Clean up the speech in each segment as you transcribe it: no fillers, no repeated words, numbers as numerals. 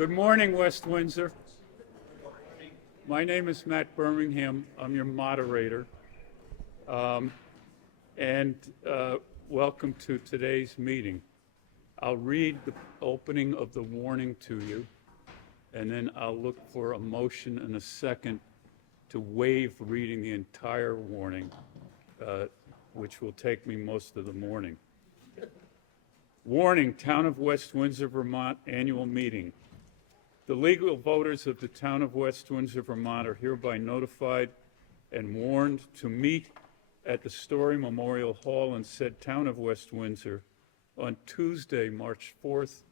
Good morning, West Windsor. My name is Matt Birmingham. I'm your moderator. And welcome to today's meeting. I'll read the opening of the warning to you, and then I'll look for a motion and a second to waive reading the entire warning, which will take me most of the morning. Warning, Town of West Windsor, Vermont Annual Meeting. The legal voters of the Town of West Windsor, Vermont are hereby notified and warned to meet at the Story Memorial Hall in said Town of West Windsor on Tuesday, March 4th,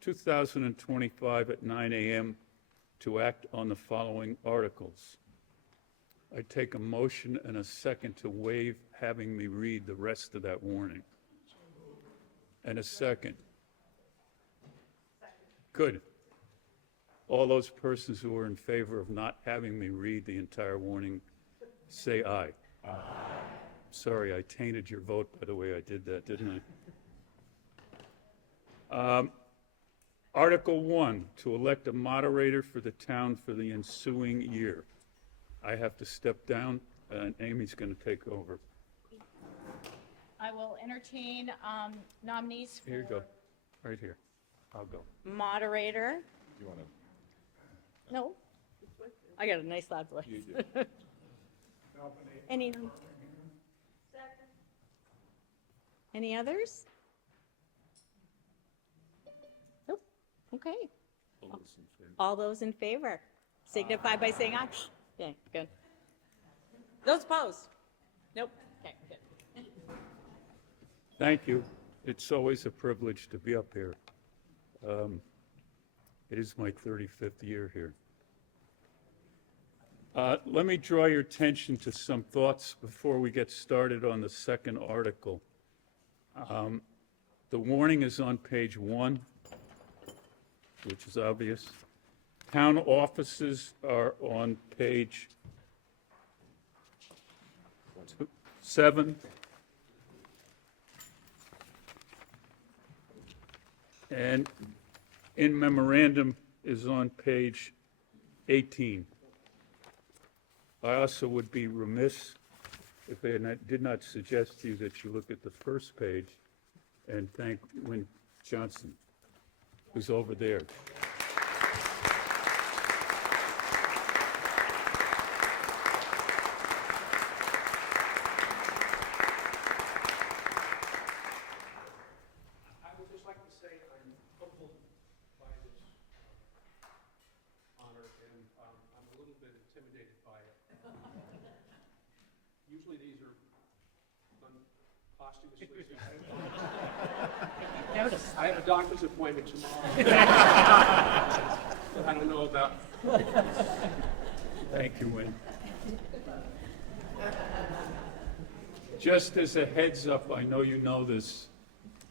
2025 at 9 a.m. to act on the following articles. I take a motion and a second to waive having me read the rest of that warning. And a second. Good. All those persons who are in favor of not having me read the entire warning, say aye. Aye. Sorry, I tainted your vote by the way I did that, didn't I? Article 1, to elect a moderator for the town for the ensuing year. I have to step down, and Amy's going to take over. I will entertain nominees for... Here you go, right here. I'll go. Moderator. You want to? No. I got a nice loud voice. You do. Any? Any others? Nope. Okay. All those in favor signify by saying aye. Yeah, good. Those opposed? Nope. Okay, good. Thank you. It's always a privilege to be up here. It is my 35th year here. Let me draw your attention to some thoughts before we get started on the second article. The warning is on page 1, which is obvious. Town offices are on page 7. And in memorandum is on page 18. I also would be remiss if I did not suggest to you that you look at the first page and thank Win Johnson, who's over there. Usually these are done posthumously. Notice. I have a doctor's appointment tomorrow that I don't know about. Thank you, Win. Just as a heads up, I know you know this,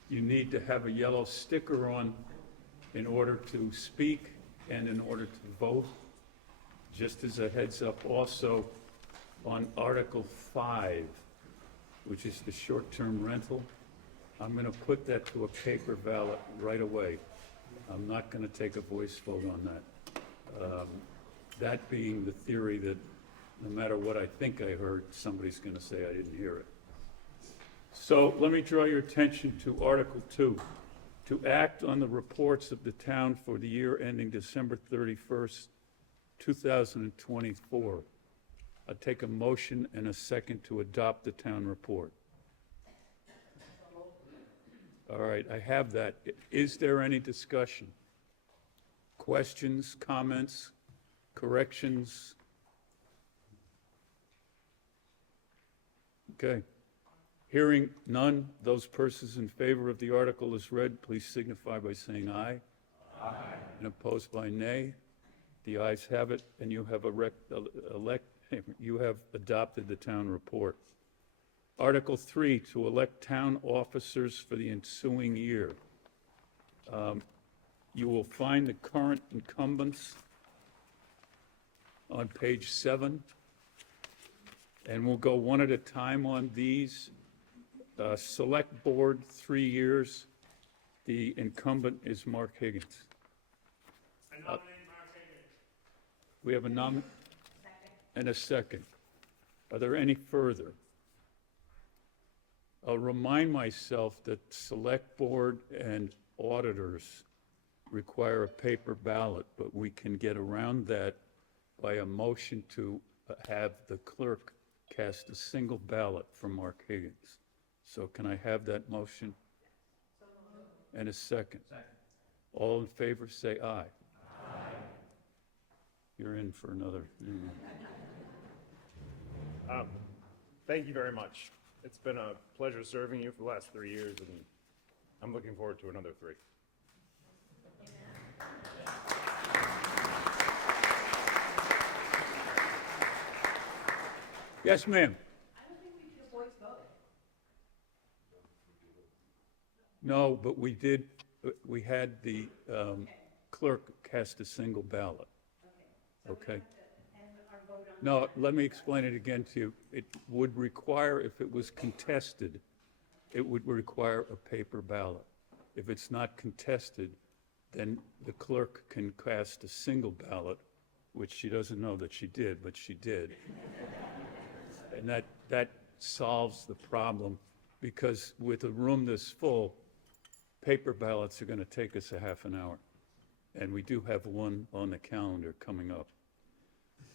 you need to have a yellow sticker on in order to speak and in order to vote. Just as a heads up also, on Article 5, which is the short-term rental, I'm going to put that to a paper ballot right away. I'm not going to take a voice vote on that. That being the theory that no matter what I think I heard, somebody's going to say I didn't hear it. So let me draw your attention to Article 2, to act on the reports of the town for the year ending December 31st, 2024. I'll take a motion and a second to adopt the town report. All right, I have that. Is there any discussion? Questions, comments, corrections? Okay. Hearing none, those persons in favor of the article as read, please signify by saying aye. Aye. And opposed by nay. The ayes have it, and you have you have adopted the town report. Article 3, to elect town officers for the ensuing year. You will find the current incumbents on page 7, and we'll go one at a time on these. Select Board, 3 years. The incumbent is Mark Higgins. We have a and a second. Are there any further? I'll remind myself that select board and auditors require a paper ballot, but we can get around that by a motion to have the clerk cast a single ballot for Mark Higgins. So can I have that motion? And a second. All in favor, say aye. You're in for another. Thank you very much. It's been a pleasure serving you for the last 3 years, and I'm looking forward to another 3. Yes, ma'am. No, but we did, we had the clerk cast a single ballot. Okay? No, let me explain it again to you. It would require, if it was contested, it would require a paper ballot. If it's not contested, then the clerk can cast a single ballot, which she doesn't know that she did, but she did. And that solves the problem, because with a room this full, paper ballots are going to take us a half an hour. And we do have one on the calendar coming up.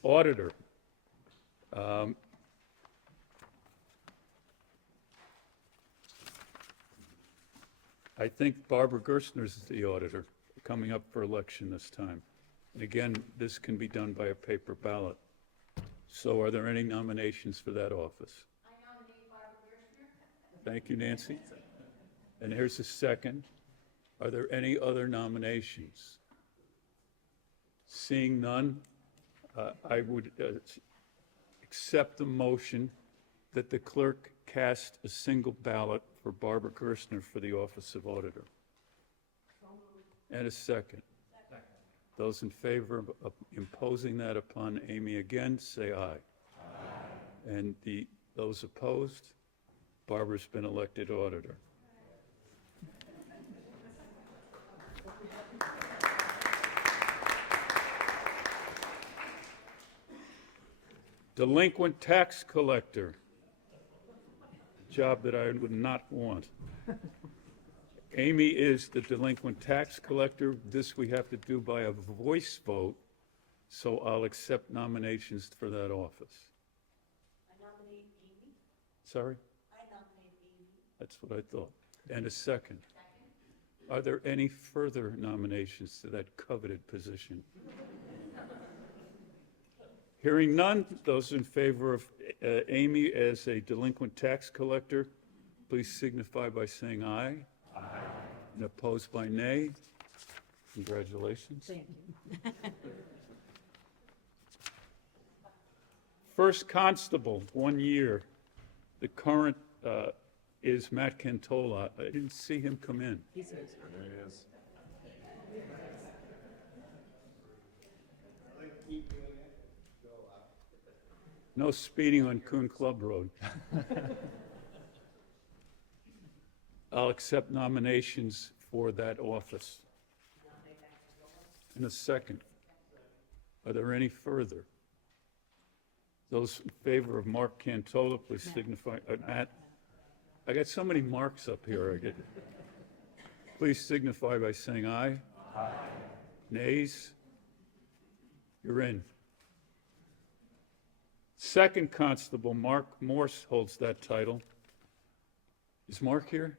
Auditor. I think Barbara Gerstner's the auditor, coming up for election this time. And again, this can be done by a paper ballot. So are there any nominations for that office? I nominate Barbara Gerstner. Thank you, Nancy. And here's a second. Are there any other nominations? Seeing none, I would accept the motion that the clerk cast a single ballot for Barbara Gerstner for the office of auditor. And a second. Those in favor of imposing that upon Amy again, say aye. Aye. And those opposed, Barbara's been elected auditor. Delinquent tax collector, job that I would not want. Amy is the delinquent tax collector. This we have to do by a voice vote, so I'll accept nominations for that office. I nominate Amy. Sorry? I nominate Amy. That's what I thought. And a second. Are there any further nominations to that coveted position? Hearing none, those in favor of Amy as a delinquent tax collector, please signify by saying aye. Aye. And opposed by nay. Congratulations. Thank you. First constable, 1 year. The current is Matt Cantola. I didn't see him come in. He's here. There he is. No speeding on Coon Club Road. I'll accept nominations for that office. In a second. Are there any further? Those in favor of Mark Cantola, please signify. Matt? I got so many marks up here. Please signify by saying aye. Aye. Nays? You're in. Second constable, Mark Morse, holds that title. Is Mark here?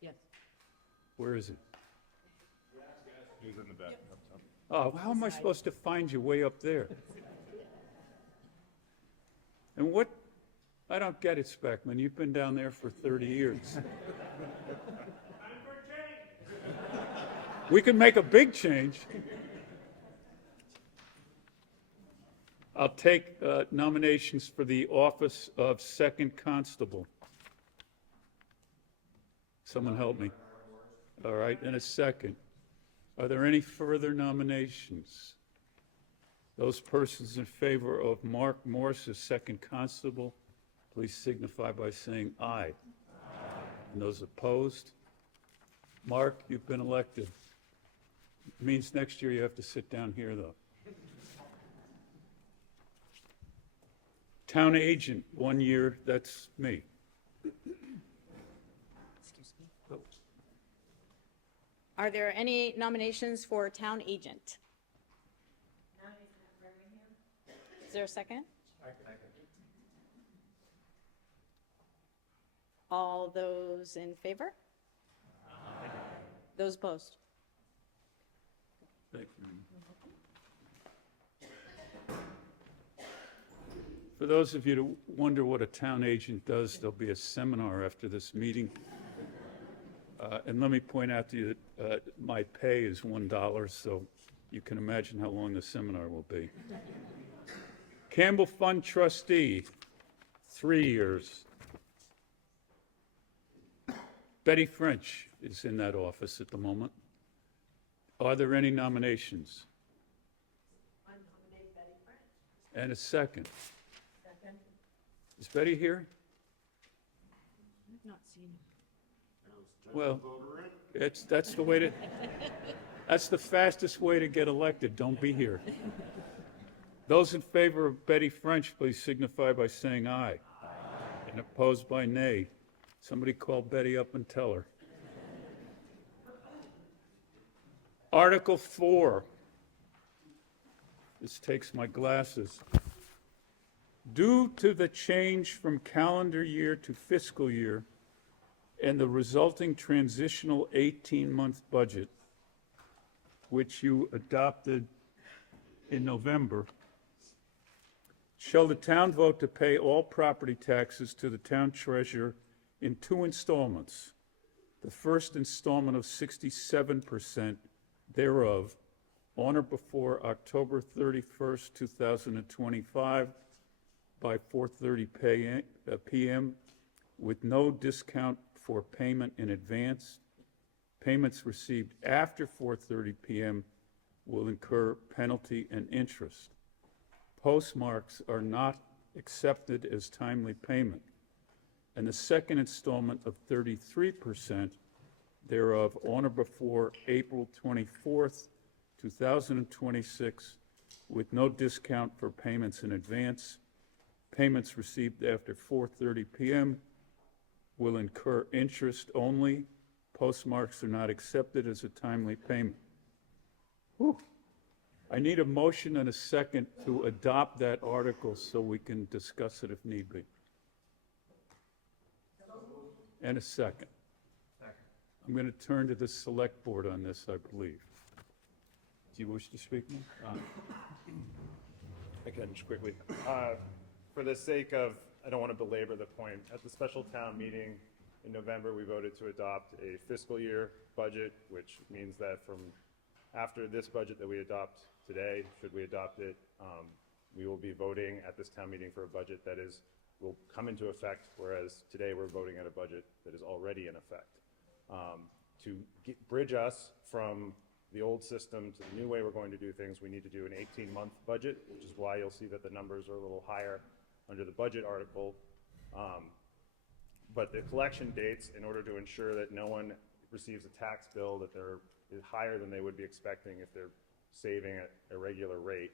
Yes. Where is he? He's in the back. Oh, how am I supposed to find you way up there? And what, I don't get it, Speckman. You've been down there for 30 years. We can make a big change. I'll take nominations for the office of second constable. Someone help me. All right, in a second. Are there any further nominations? Those persons in favor of Mark Morse as second constable, please signify by saying aye. Aye. And those opposed? Mark, you've been elected. Means next year you have to sit down here, though. Town agent, 1 year, that's me. Are there any nominations for town agent? Is there a second? All those in favor? Those opposed? Thank you. For those of you who wonder what a town agent does, there'll be a seminar after this meeting. And let me point out to you that my pay is $1, so you can imagine how long the seminar will be. Campbell Fund Trustee, 3 years. Betty French is in that office at the moment. Are there any nominations? I nominate Betty French. And a second. Second. Is Betty here? I've not seen. Well, that's the way to, that's the fastest way to get elected. Don't be here. Those in favor of Betty French, please signify by saying aye. And opposed by nay. Somebody call Betty up and tell her. Article 4. This takes my glasses. Due to the change from calendar year to fiscal year and the resulting transitional 18-month budget, which you adopted in November, shall the town vote to pay all property taxes to the town treasurer in 2 installments. The first installment of 67% thereof on or before October 31st, 2025 by 4:30 p.m. with no discount for payment in advance. Payments received after 4:30 p.m. will incur penalty and interest. Postmarks are not accepted as timely payment. And the second installment of 33% thereof on or before April 24th, 2026, with no discount for payments in advance. Payments received after 4:30 p.m. will incur interest only. Postmarks are not accepted as a timely payment. Whew. I need a motion and a second to adopt that article so we can discuss it if need be. And a second. I'm going to turn to the select board on this, I believe. Do you wish to speak now? I can just quickly. For the sake of, I don't want to belabor the point, at the special town meeting in November, we voted to adopt a fiscal year budget, which means that from after this budget that we adopt today, should we adopt it, we will be voting at this town meeting for a budget that will come into effect, whereas today we're voting at a budget that is already in effect. To bridge us from the old system to the new way we're going to do things, we need to do an 18-month budget, which is why you'll see that the numbers are a little higher under the budget article. But the collection dates, in order to ensure that no one receives a tax bill that is higher than they would be expecting if they're saving at a regular rate,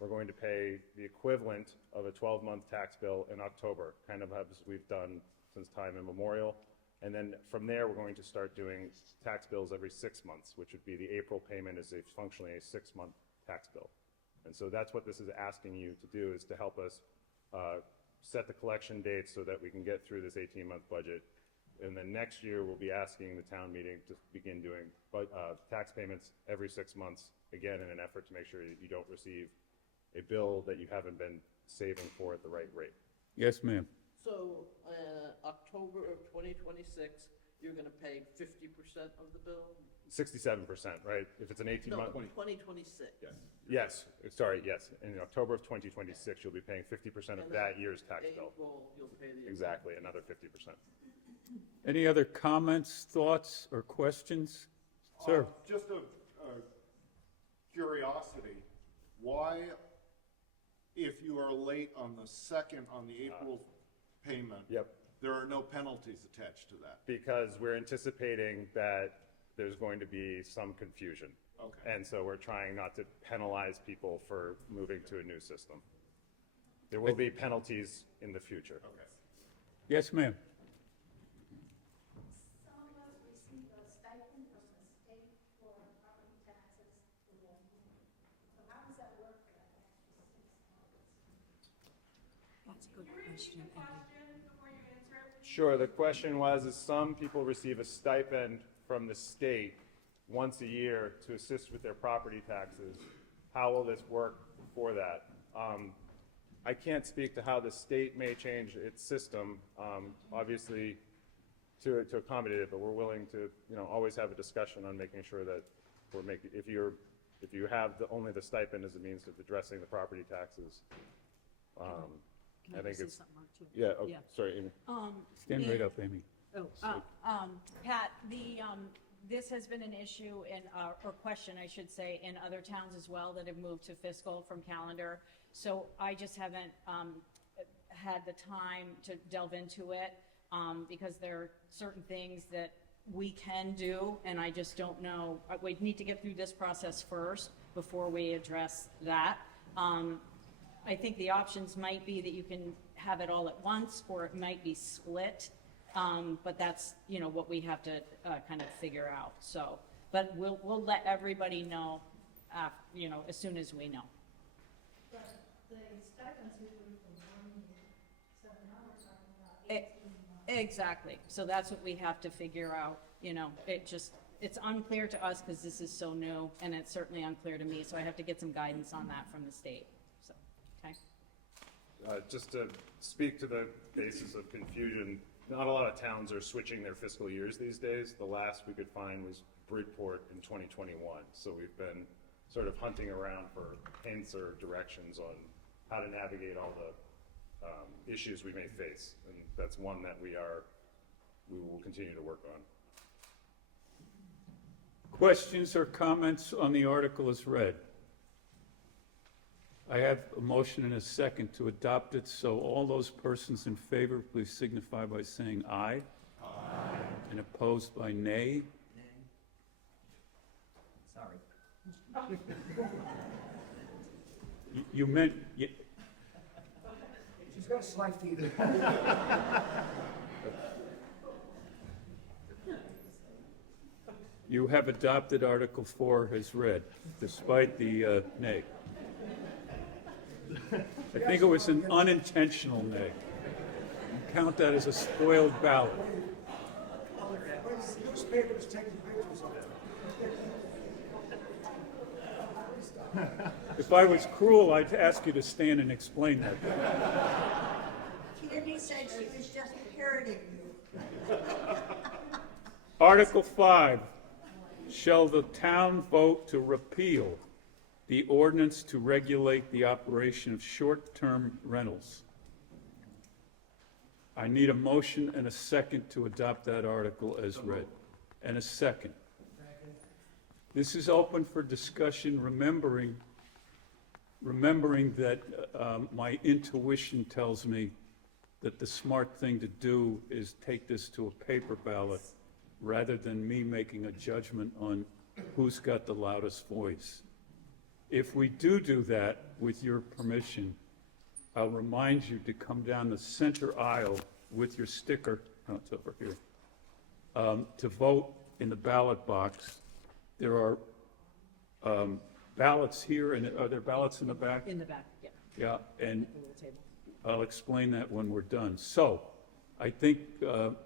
we're going to pay the equivalent of a 12-month tax bill in October, kind of as we've done since time immemorial. And then from there, we're going to start doing tax bills every 6 months, which would be the April payment is functionally a 6-month tax bill. And so that's what this is asking you to do, is to help us set the collection dates so that we can get through this 18-month budget. And then next year, we'll be asking the town meeting to begin doing tax payments every 6 months, again, in an effort to make sure that you don't receive a bill that you haven't been saving for at the right rate. Yes, ma'am. So, October of 2026, you're gonna pay 50% of the bill? 67%, right? If it's an 18-month. No, 2026. Yes, sorry, yes. In October of 2026, you'll be paying 50% of that year's tax bill. April, you'll pay the. Exactly, another 50%. Any other comments, thoughts, or questions? Sir? Just a curiosity, why, if you are late on the second, on the April payment, Yep. there are no penalties attached to that? Because we're anticipating that there's going to be some confusion. Okay. And so we're trying not to penalize people for moving to a new system. There will be penalties in the future. Okay. Yes, ma'am. Some of us receive a stipend from the state for property taxes for their moving. So how does that work for that extra 6 months? That's a good question. Sure, the question was, is some people receive a stipend from the state once a year to assist with their property taxes. How will this work for that? I can't speak to how the state may change its system, obviously to accommodate it, but we're willing to, always have a discussion on making sure that we're making, if you have only the stipend as a means of addressing the property taxes, I think it's, yeah, oh, sorry, Amy. Stand right up, Amy. Pat, this has been an issue or question, I should say, in other towns as well that have moved to fiscal from calendar. So I just haven't had the time to delve into it because there are certain things that we can do, and I just don't know. We need to get through this process first before we address that. I think the options might be that you can have it all at once, or it might be split. But that's, what we have to kind of figure out. So, but we'll let everybody know, as soon as we know. But the stipends usually from 1 year, so now we're talking about 18 months. Exactly. So that's what we have to figure out. It's unclear to us because this is so new, and it's certainly unclear to me. So I have to get some guidance on that from the state. So, okay. Just to speak to the basis of confusion, not a lot of towns are switching their fiscal years these days. The last we could find was Bridport in 2021. So we've been sort of hunting around for hints or directions on how to navigate all the issues we may face. And that's one that we will continue to work on. Questions or comments on the article as read? I have a motion and a second to adopt it, so all those persons in favor, please signify by saying aye. Aye. And opposed by nay. Sorry. You meant, She's got a slight teeth. you have adopted Article 4 as read, despite the nay. I think it was an unintentional nay. Count that as a spoiled ballot. Newspapers taking pictures of it. If I was cruel, I'd ask you to stand and explain that. Candy said she was just parroting you. Article 5, shall the town vote to repeal the ordinance to regulate the operation of short-term rentals? I need a motion and a second to adopt that article as read. And a second. This is open for discussion, remembering that my intuition tells me that the smart thing to do is take this to a paper ballot rather than me making a judgment on who's got the loudest voice. If we do that, with your permission, I'll remind you to come down the center aisle with your sticker, oh, it's over here, to vote in the ballot box. There are ballots here, and are there ballots in the back? In the back, yeah. Yeah, and The little table. I'll explain that when we're done. So, I think the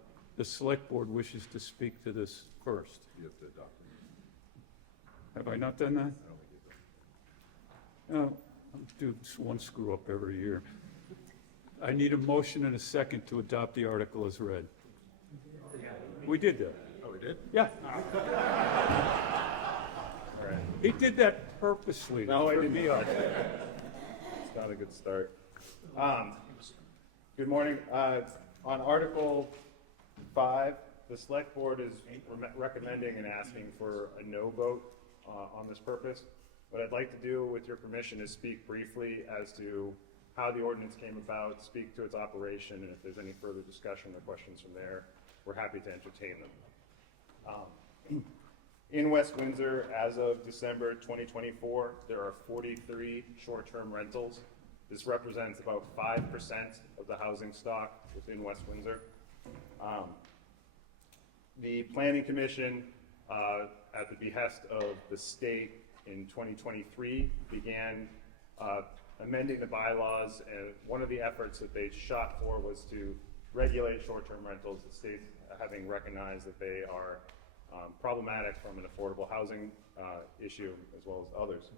select board wishes to speak to this first. You have to adopt it. Have I not done that? No, I do one screw up every year. I need a motion and a second to adopt the article as read. We did that. Oh, we did? Yeah. All right. He did that purposely. No, I for didn't. me off. It's not a good start. Good morning. On Article 5, the Select Board is recommending and asking for a no vote on this purpose. What I'd like to do, with your permission, is speak briefly as to how the ordinance came about, speak to its operation, and if there's any further discussion or questions from there, we're happy to entertain them. In West Windsor, as of December 2024, there are 43 short-term rentals. This represents about 5% of the housing stock within West Windsor. The Planning Commission, at the behest of the state in 2023, began amending the bylaws, and one of the efforts that they shot for was to regulate short-term rentals, the state having recognized that they are problematic from an affordable housing issue as well as others.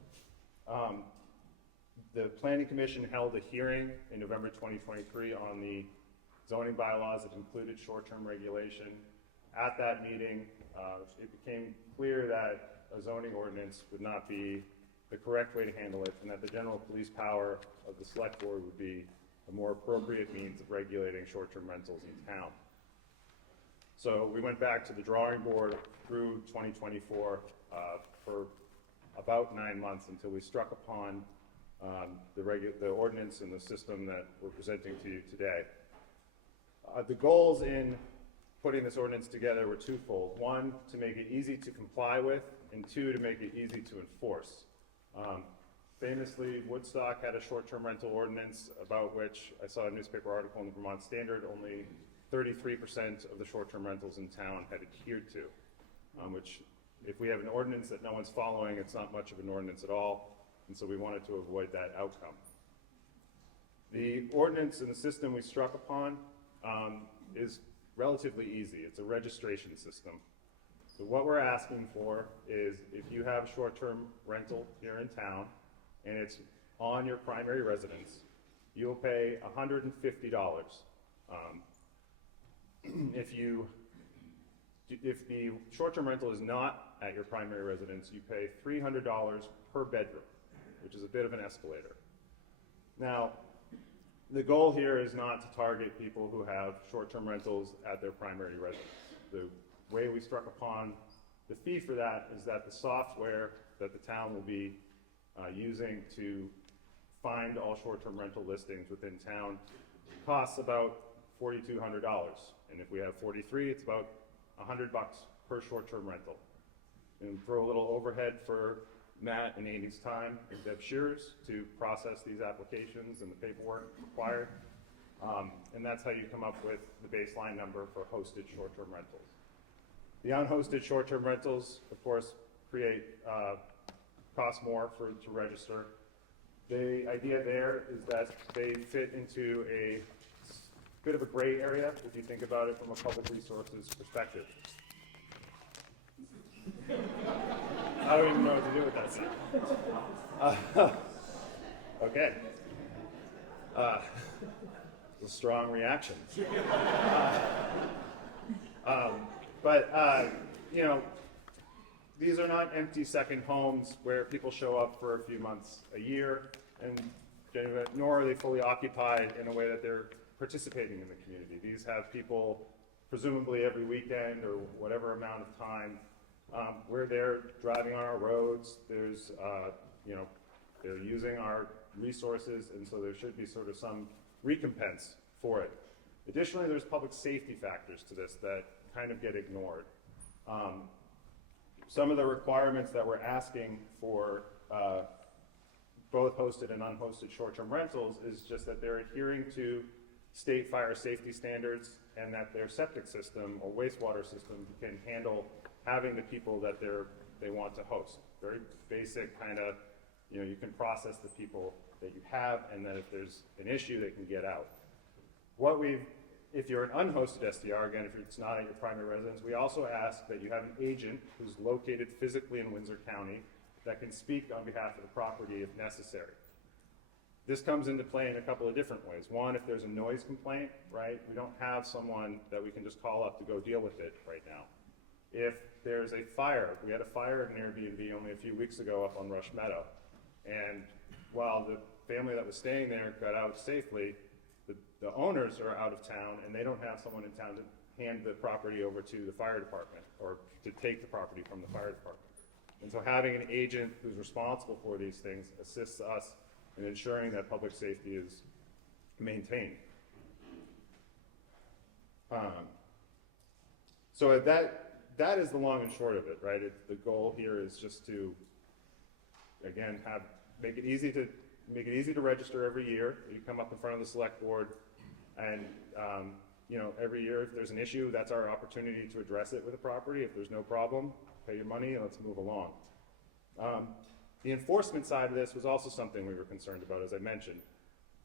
The Planning Commission held a hearing in November 2023 on the zoning bylaws that included short-term regulation. At that meeting, it became clear that a zoning ordinance would not be the correct way to handle it, and that the general police power of the select board would be a more appropriate means of regulating short-term rentals in town. So we went back to the drawing board through 2024 for about 9 months until we struck upon the ordinance and the system that we're presenting to you today. The goals in putting this ordinance together were twofold. One, to make it easy to comply with, and two, to make it easy to enforce. Famously, Woodstock had a short-term rental ordinance about which I saw a newspaper article in the Vermont Standard, only 33% of the short-term rentals in town had adhered to, which if we have an ordinance that no one's following, it's not much of an ordinance at all, and so we wanted to avoid that outcome. The ordinance and the system we struck upon is relatively easy. It's a registration system. So what we're asking for is if you have a short-term rental here in town and it's on your primary residence, you'll pay $150. If the short-term rental is not at your primary residence, you pay $300 per bedroom, which is a bit of an escalator. Now, the goal here is not to target people who have short-term rentals at their primary residence. The way we struck upon the fee for that is that the software that the town will be using to find all short-term rental listings within town costs about $4,200. And if we have 43, it's about $100 per short-term rental. And throw a little overhead for Matt and Amy's time and Deb Shears to process these applications and the paperwork required. And that's how you come up with the baseline number for hosted short-term rentals. The unhosted short-term rentals, of course, cost more to register. The idea there is that they fit into a bit of a gray area if you think about it from a public resources perspective. I don't even know what to do with that stuff. Okay. A strong reaction. You know, these are not empty second homes where people show up for a few months a year, and nor are they fully occupied in a way that they're participating in the community. These have people presumably every weekend or whatever amount of time where they're driving on our roads. There's, you know, they're using our resources, and so there should be sort of some recompense for it. Additionally, there's public safety factors to this that kind of get ignored. Some of the requirements that we're asking for both hosted and unhosted short-term rentals is just that they're adhering to state fire safety standards and that their septic system or wastewater system can handle having the people that they want to host. Very basic kind of, you know, you can process the people that you have, and that if there's an issue, they can get out. If you're an unhosted SDR, again, if it's not at your primary residence, we also ask that you have an agent who's located physically in Windsor County that can speak on behalf of the property if necessary. This comes into play in a couple of different ways. One, if there's a noise complaint, right, we don't have someone that we can just call up to go deal with it right now. If there's a fire, we had a fire at an Airbnb only a few weeks ago up on Rush Meadow, and while the family that was staying there got out safely, the owners are out of town and they don't have someone in town to hand the property over to the fire department or to take the property from the fire department. And so having an agent who's responsible for these things assists us in ensuring that public safety is maintained. So that is the long and short of it, right? The goal here is just to, again, make it easy to register every year. You come up in front of the select board, and every year if there's an issue, that's our opportunity to address it with a property. If there's no problem, pay your money and let's move along. The enforcement side of this was also something we were concerned about, as I mentioned.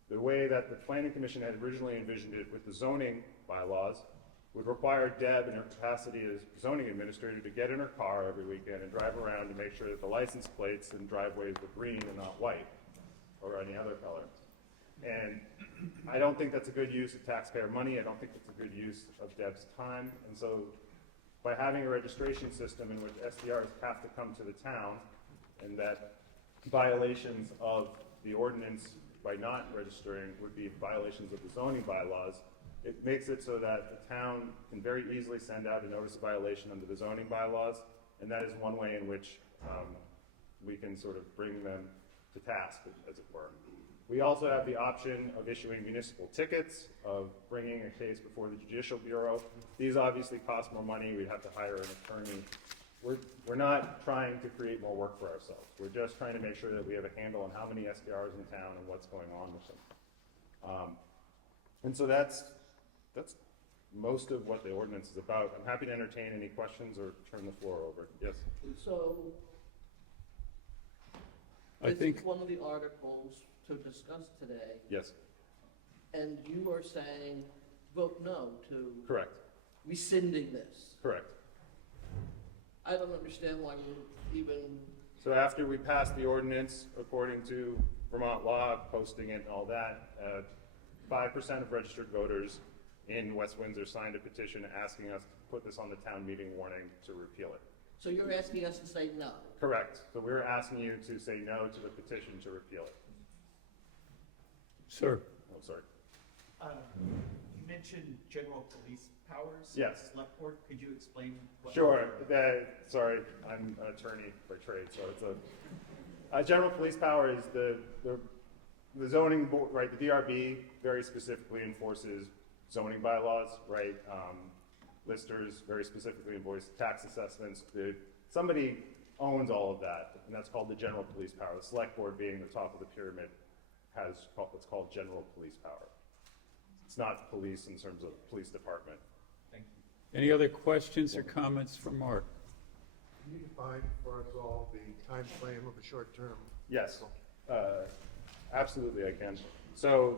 The way that the Planning Commission had originally envisioned it with the zoning bylaws would require Deb, in her capacity as zoning administrator, to get in her car every weekend and drive around to make sure that the license plates and driveways were green and not white or any other color. And I don't think that's a good use of taxpayer money. I don't think it's a good use of Deb's time. And so by having a registration system in which SDRs have to come to the town, and that violations of the ordinance by not registering would be violations of the zoning bylaws, it makes it so that the town can very easily send out a notice of violation under the zoning bylaws, and that is one way in which we can sort of bring them to task, as it were. We also have the option of issuing municipal tickets, of bringing a case before the Judicial Bureau. These obviously cost more money. We'd have to hire an attorney. We're not trying to create more work for ourselves. We're just trying to make sure that we have a handle on how many SDRs in town and what's going on with them. And so that's most of what the ordinance is about. I'm happy to entertain any questions or turn the floor over. Yes? So, I this think, is one of the articles to discuss today, Yes, and you are saying vote no to correct, rescinding this. correct. I don't understand why we're even, So after we passed the ordinance, according to Vermont law, posting it and all that, 5% of registered voters in West Windsor signed a petition asking us to put this on the town meeting warning to repeal it. so you're asking us to say no? Correct. So we're asking you to say no to the petition to repeal it. sir, Oh, sorry. You mentioned general police powers? Yes. Select board, could you explain what? Sure. Sorry, I'm an attorney by trade, so it's a general police power is the zoning board, right? The DRB very specifically enforces zoning bylaws, right? Listers very specifically enforce tax assessments. Somebody owns all of that, and that's called the general police power. The select board, being the top of the pyramid, has what's called general police power. It's not police in terms of police department. Thank you. any other questions or comments for Mark? Can you define for us all the time frame of a short term? Yes, absolutely I can. So,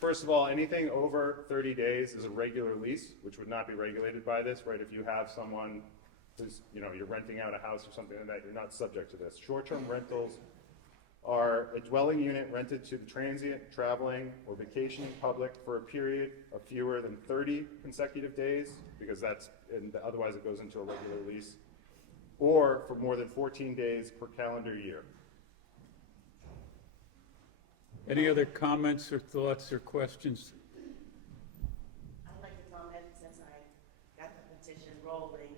first of all, anything over 30 days is a regular lease, which would not be regulated by this, right? If you have someone who's, you're renting out a house or something like that, you're not subject to this. Short-term rentals are a dwelling unit rented to the transient, traveling, or vacationing public for a period of fewer than 30 consecutive days, because otherwise it goes into a regular lease, or for more than 14 days per calendar year. Any other comments or thoughts or questions? I'd like to comment since I got the petition rolling.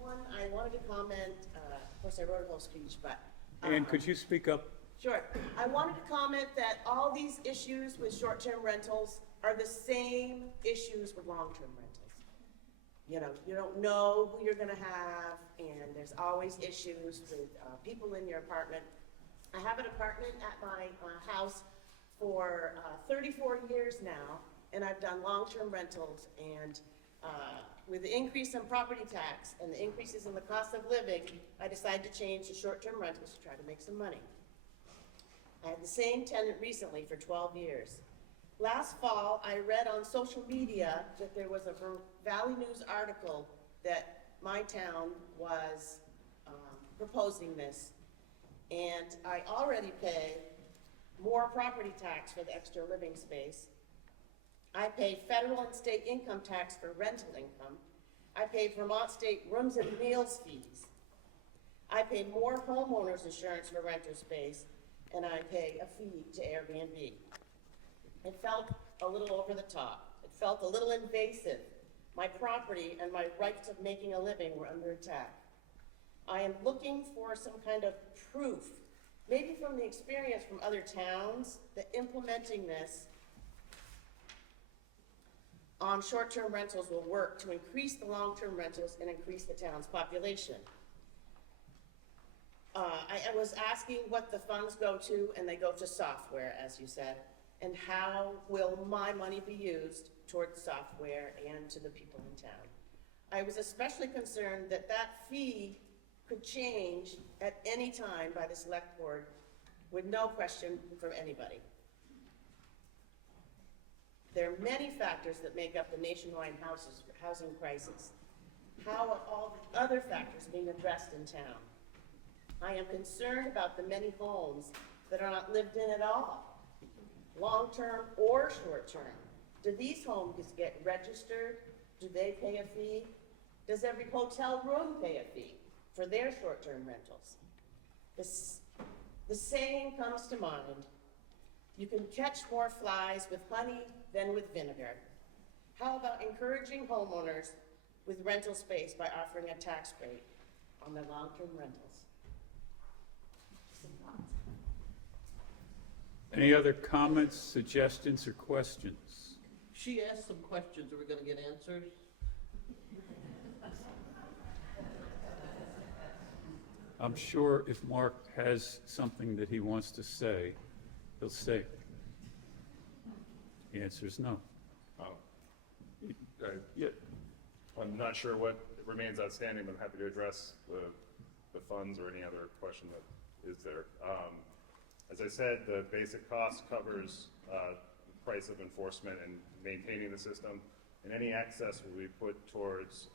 One, I wanted to comment, of course I wrote a whole speech, but. Ann, could you speak up? Sure. I wanted to comment that all these issues with short-term rentals are the same issues with long-term rentals. You don't know who you're gonna have, and there's always issues with people in your apartment. I have an apartment at my house for 34 years now, and I've done long-term rentals, and with the increase in property tax and the increases in the cost of living, I decided to change to short-term rentals to try to make some money. I had the same tenant recently for 12 years. Last fall, I read on social media that there was a Valley News article that my town was proposing this. And I already pay more property tax for the extra living space. I pay federal and state income tax for rental income. I pay Vermont state rooms and meals fees. I pay more homeowners insurance for renter space, and I pay a fee to Airbnb. It felt a little over the top. It felt a little invasive. My property and my rights of making a living were under attack. I am looking for some kind of proof, maybe from the experience from other towns, that implementing this on short-term rentals will work to increase the long-term rentals and increase the town's population. I was asking what the funds go to, and they go to software, as you said, and how will my money be used towards software and to the people in town? I was especially concerned that that fee could change at any time by the select board with no question from anybody. There are many factors that make up the nationwide housing crisis. How are all the other factors being addressed in town? I am concerned about the many homes that are not lived in at all, long-term or short-term. Do these homes get registered? Do they pay a fee? Does every hotel room pay a fee for their short-term rentals? The saying comes to mind, you can catch more flies with honey than with vinegar. How about encouraging homeowners with rental space by offering a tax break on their long-term rentals? Some thoughts? Any other comments, suggestions, or questions? She asked some questions, are we gonna get answers? I'm sure if Mark has something that he wants to say, he'll say it. The answer is no. Yeah. I'm not sure what remains outstanding, but I'm happy to address the funds or any other question that is there. As I said, the basic cost covers the price of enforcement and maintaining the system, and any excess will be put towards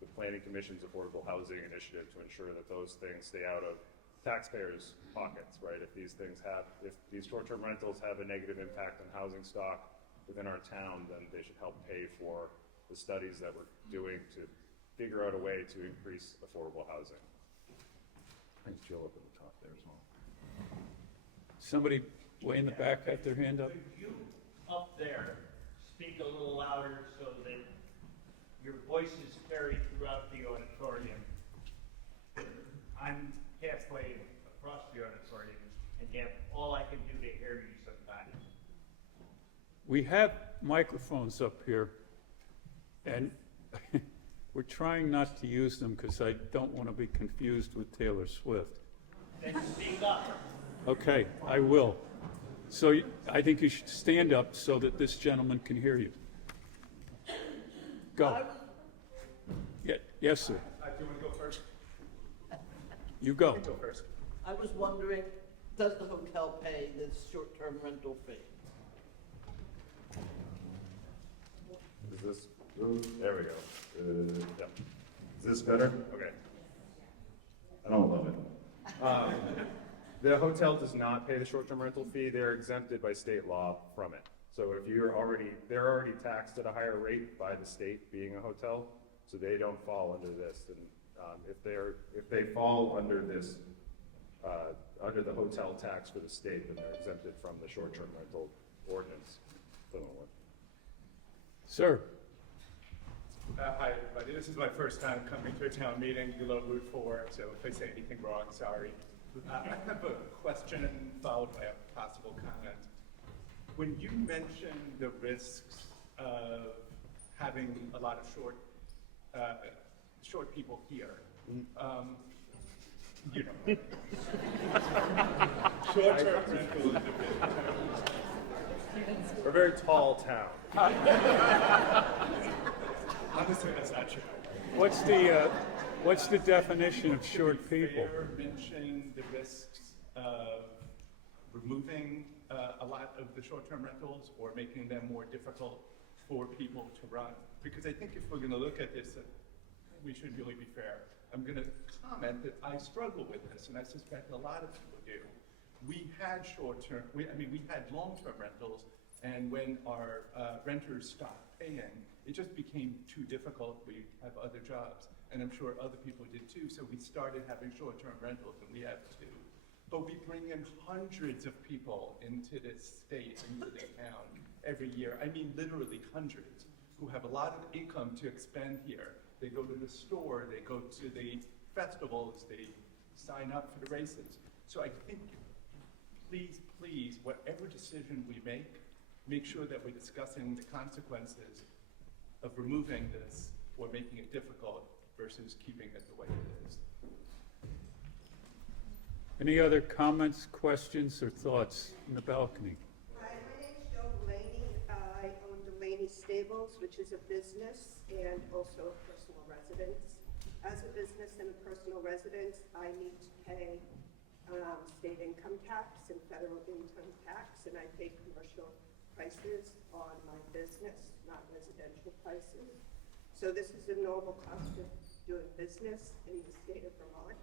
the Planning Commission's Affordable Housing Initiative to ensure that those things stay out of taxpayers' pockets, right? If these short-term rentals have a negative impact on housing stock within our town, then they should help pay for the studies that we're doing to figure out a way to increase affordable housing. I think Jill up at the top there as well. Somebody way in the back had their hand up? Could you up there speak a little louder so that your voice is carried throughout the auditorium? I'm halfway across the auditorium, and yet all I can do to hear you sometimes. We have microphones up here, and we're trying not to use them because I don't want to be confused with Taylor Swift. Then speak up. Okay, I will. So I think you should stand up so that this gentleman can hear you. Go. Yeah, yes, sir. Do you want to go first? You go. You go first. I was wondering, does the hotel pay this short-term rental fee? Is this, there we go. Yep. Is this better? Okay. I don't love it. The hotel does not pay the short-term rental fee. They're exempted by state law from it. So if they're already taxed at a higher rate by the state being a hotel, so they don't fall under this. And if they fall under this, under the hotel tax for the state, then they're exempted from the short-term rental ordinance. Sir. Hi, everybody. This is my first time coming to a town meeting. You love Route 4, so if I say anything wrong, sorry. I have a question followed by a possible comment. When you mention the risks of having a lot of short people here, you know, short-term rental is a bit. We're a very tall town. Honestly, that's not true. What's the definition of short people? Mention the risks of removing a lot of the short-term rentals or making them more difficult for people to run. Because I think if we're going to look at this, we should really be fair. I'm going to comment that I struggle with this, and I suspect a lot of people do. We had we had long-term rentals, and when our renters stopped paying, it just became too difficult. We have other jobs, and I'm sure other people did too, so we started having short-term rentals, and we have two. But we bring in hundreds of people into this state, into this town every year. I mean, literally hundreds, who have a lot of income to expend here. They go to the store, they go to the festivals, they sign up for the races. So I think, please, whatever decision we make, make sure that we're discussing the consequences of removing this or making it difficult versus keeping it the way it is. Any other comments, questions, or thoughts in the balcony? Hi, my name is Joe Delaney. I own Delaney Stables, which is a business and also a personal residence. As a business and a personal residence, I need to pay state income tax and federal income tax, and I pay commercial prices on my business, not residential prices. So this is a normal cost of doing business in the state of Vermont.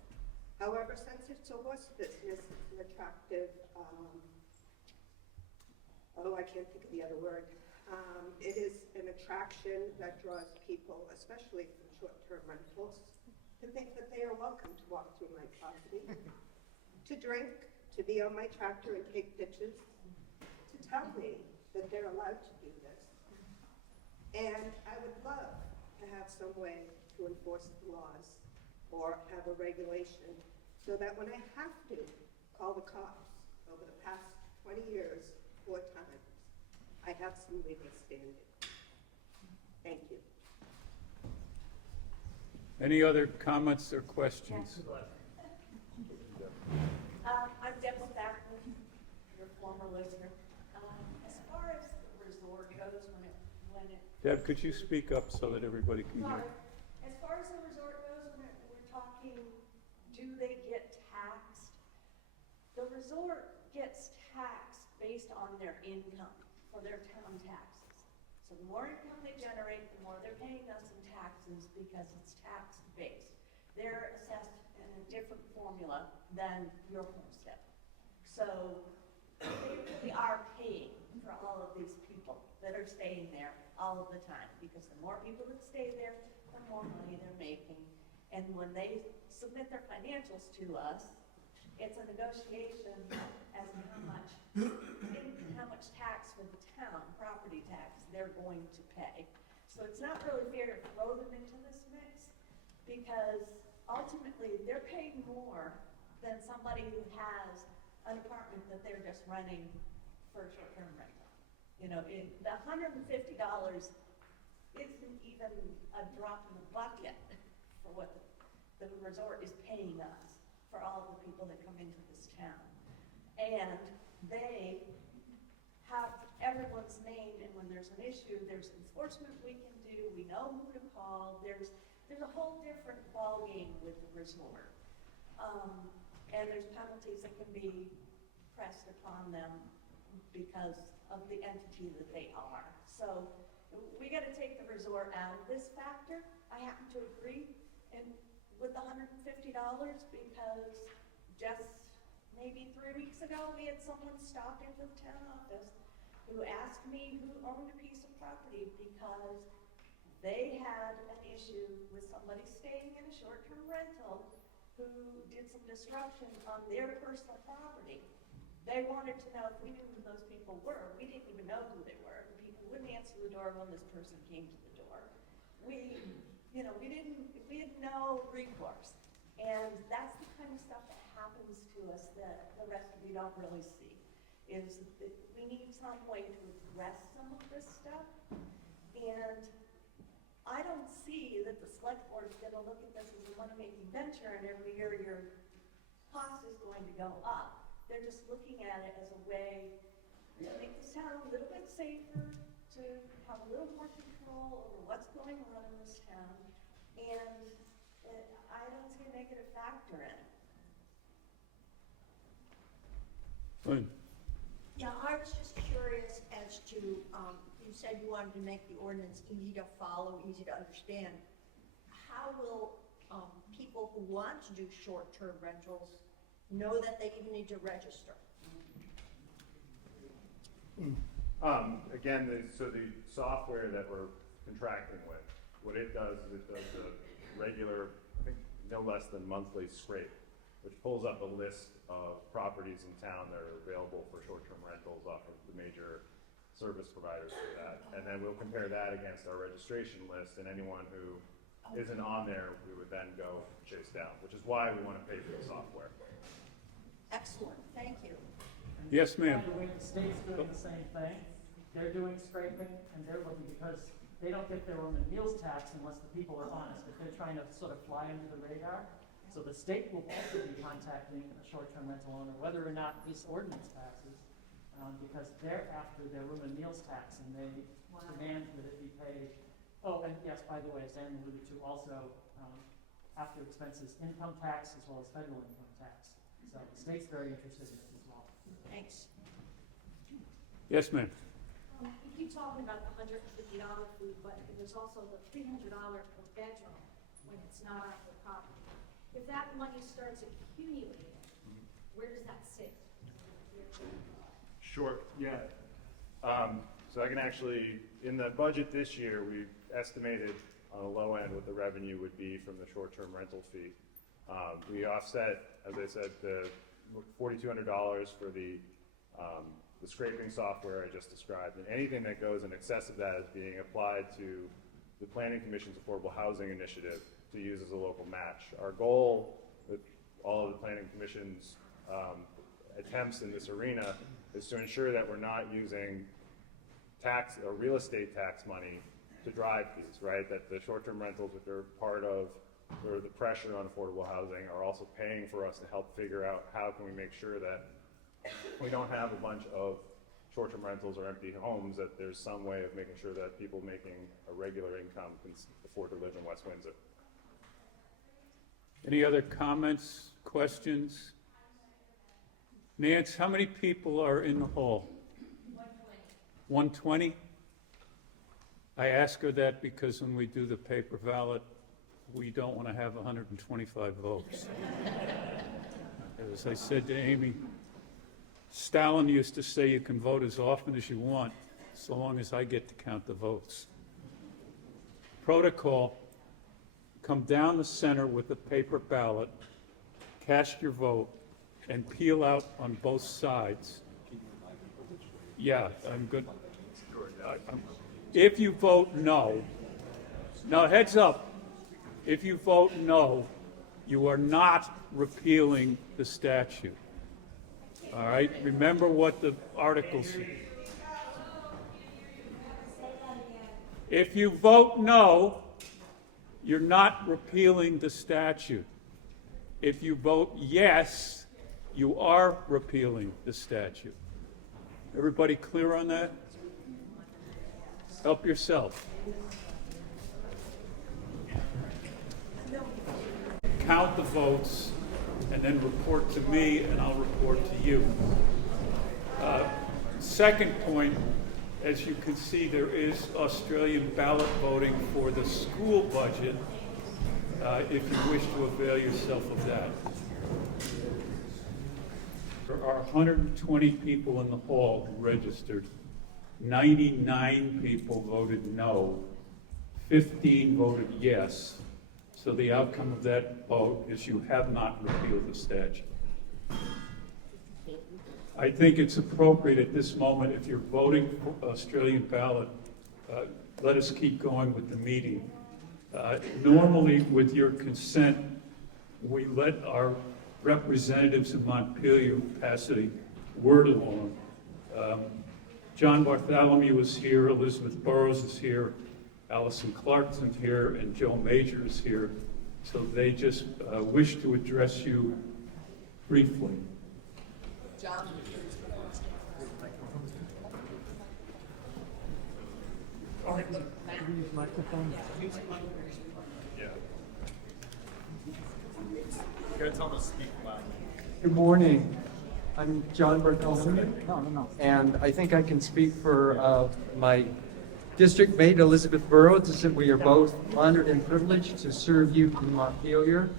However, since it's a horse business, it's an attractive, I can't think of the other word. It is an attraction that draws people, especially from short-term rentals, to think that they are welcome to walk through my property, to drink, to be on my tractor and take pictures, to tell me that they're allowed to do this. And I would love to have some way to enforce the laws or have a regulation so that when I have to call the cops over the past 20 years, 4 times, I have some legal standing. Thank you. Any other comments or questions? I'm Deborah Backman, your former listener. As far as the resort goes, when it Deb, could you speak up so that everybody can hear? Sorry. As far as the resort goes, when we're talking, do they get taxed? The resort gets taxed based on their income for their town taxes. So the more income they generate, the more they're paying us in taxes because it's tax-based. They're assessed in a different formula than your homestead. So they really are paying for all of these people that are staying there all of the time, because the more people that stay there, the more money they're making. And when they submit their financials to us, it's a negotiation as to how much tax for the town, property tax, they're going to pay. So it's not really fair to throw them into this mix, because ultimately they're paying more than somebody who has an apartment that they're just renting for a short-term rental. You know, the $150 isn't even a drop in the bucket for what the resort is paying us for all the people that come into this town. And they have everyone's name, and when there's an issue, there's enforcement we can do, we know who to call, there's a whole different ballgame with the resort. And there's penalties that can be pressed upon them because of the entity that they are. So we got to take the resort out of this factor. I happen to agree with the $150 because just maybe 3 weeks ago, we had someone stop into the town office who asked me who owned a piece of property because they had an issue with somebody staying in a short-term rental who did some disruption on their personal property. They wanted to know if we knew who those people were. We didn't even know who they were. The people wouldn't answer the door when this person came to the door. We had no recourse. And that's the kind of stuff that happens to us that the rest of you don't really see, is that we need some way to address some of this stuff. And I don't see that the select board is going to look at this as a money-making venture and every year your cost is going to go up. They're just looking at it as a way to make this town a little bit safer, to have a little more control over what's going on in this town. And I don't see a negative factor in it. Lynn? Yeah, I was just curious as to, you said you wanted to make the ordinance easy to follow, easy to understand. How will people who want to do short-term rentals know that they even need to register? Again, so the software that we're contracting with, what it does is it does a regular, I think no less than monthly scrape, which pulls up a list of properties in town that are available for short-term rentals off of the major service providers for that. And then we'll compare that against our registration list, and anyone who isn't on there, we would then go chase down, which is why we want to pay for the software. Excellent, thank you. Yes, ma'am. By the way, the state's doing the same thing. they're doing scraping and they're looking because they don't get their room and meals tax unless the people are honest. If they're trying to sort of fly under the radar. So the state will also be contacting a short-term rental owner, whether or not this ordinance passes, because they're after their room and meals tax and they demand that it be paid. Oh, and yes, by the way, as Dan alluded to, also after expenses, income tax as well as federal income tax. So the state's very interested in this as well. Thanks. Yes, ma'am. You keep talking about the $150 food, but there's also the $300 per bedroom when it's not on your property. If that money starts accumulating, where does that sit? Sure, yeah. So I can actually, in the budget this year, we estimated on the low end what the revenue would be from the short-term rental fee. We offset, as I said, the $4,200 for the scraping software I just described, and anything that goes in excess of that is being applied to the Planning Commission's Affordable Housing Initiative to use as a local match. Our goal with all of the Planning Commission's attempts in this arena is to ensure that we're not using tax or real estate tax money to drive these, right? That the short-term rentals, which are part of or the pressure on affordable housing, are also paying for us to help figure out how can we make sure that we don't have a bunch of short-term rentals or empty homes, that there's some way of making sure that people making a regular income can afford to live in West Windsor. Any other comments, questions? Nance, how many people are in the hall? 120. I ask her that because when we do the paper ballot, we don't want to have 125 votes. As I said to Amy, Stalin used to say you can vote as often as you want, so long as I get to count the votes. Protocol, come down the center with a paper ballot, cast your vote, and peel out on both sides. Yeah, I'm good. If you vote no, now heads up, if you vote no, you are not repealing the statute. All right, remember what the articles say. If you vote no, you're not repealing the statute. If you vote yes, you are repealing the statute. Everybody clear on that? Help yourself. Count the votes and then report to me and I'll report to you. Second point, as you can see, there is Australian ballot voting for the school budget if you wish to avail yourself of that. There are 120 people in the hall who registered. 99 people voted no. 15 voted yes. So the outcome of that vote is you have not repealed the statute. I think it's appropriate at this moment, if you're voting for Australian ballot, let us keep going with the meeting. Normally, with your consent, we let our representatives in Montpelier pass a word along. John Bartholomew is here, Elizabeth Burrows is here, Allison Clarkson's here, and Joe Major is here. So they just wish to address you briefly. John. Good morning. I'm John Bartholomew. And I think I can speak for my district mate, Elizabeth Burrows, is that we are both honored and privileged to serve you in Montpelier.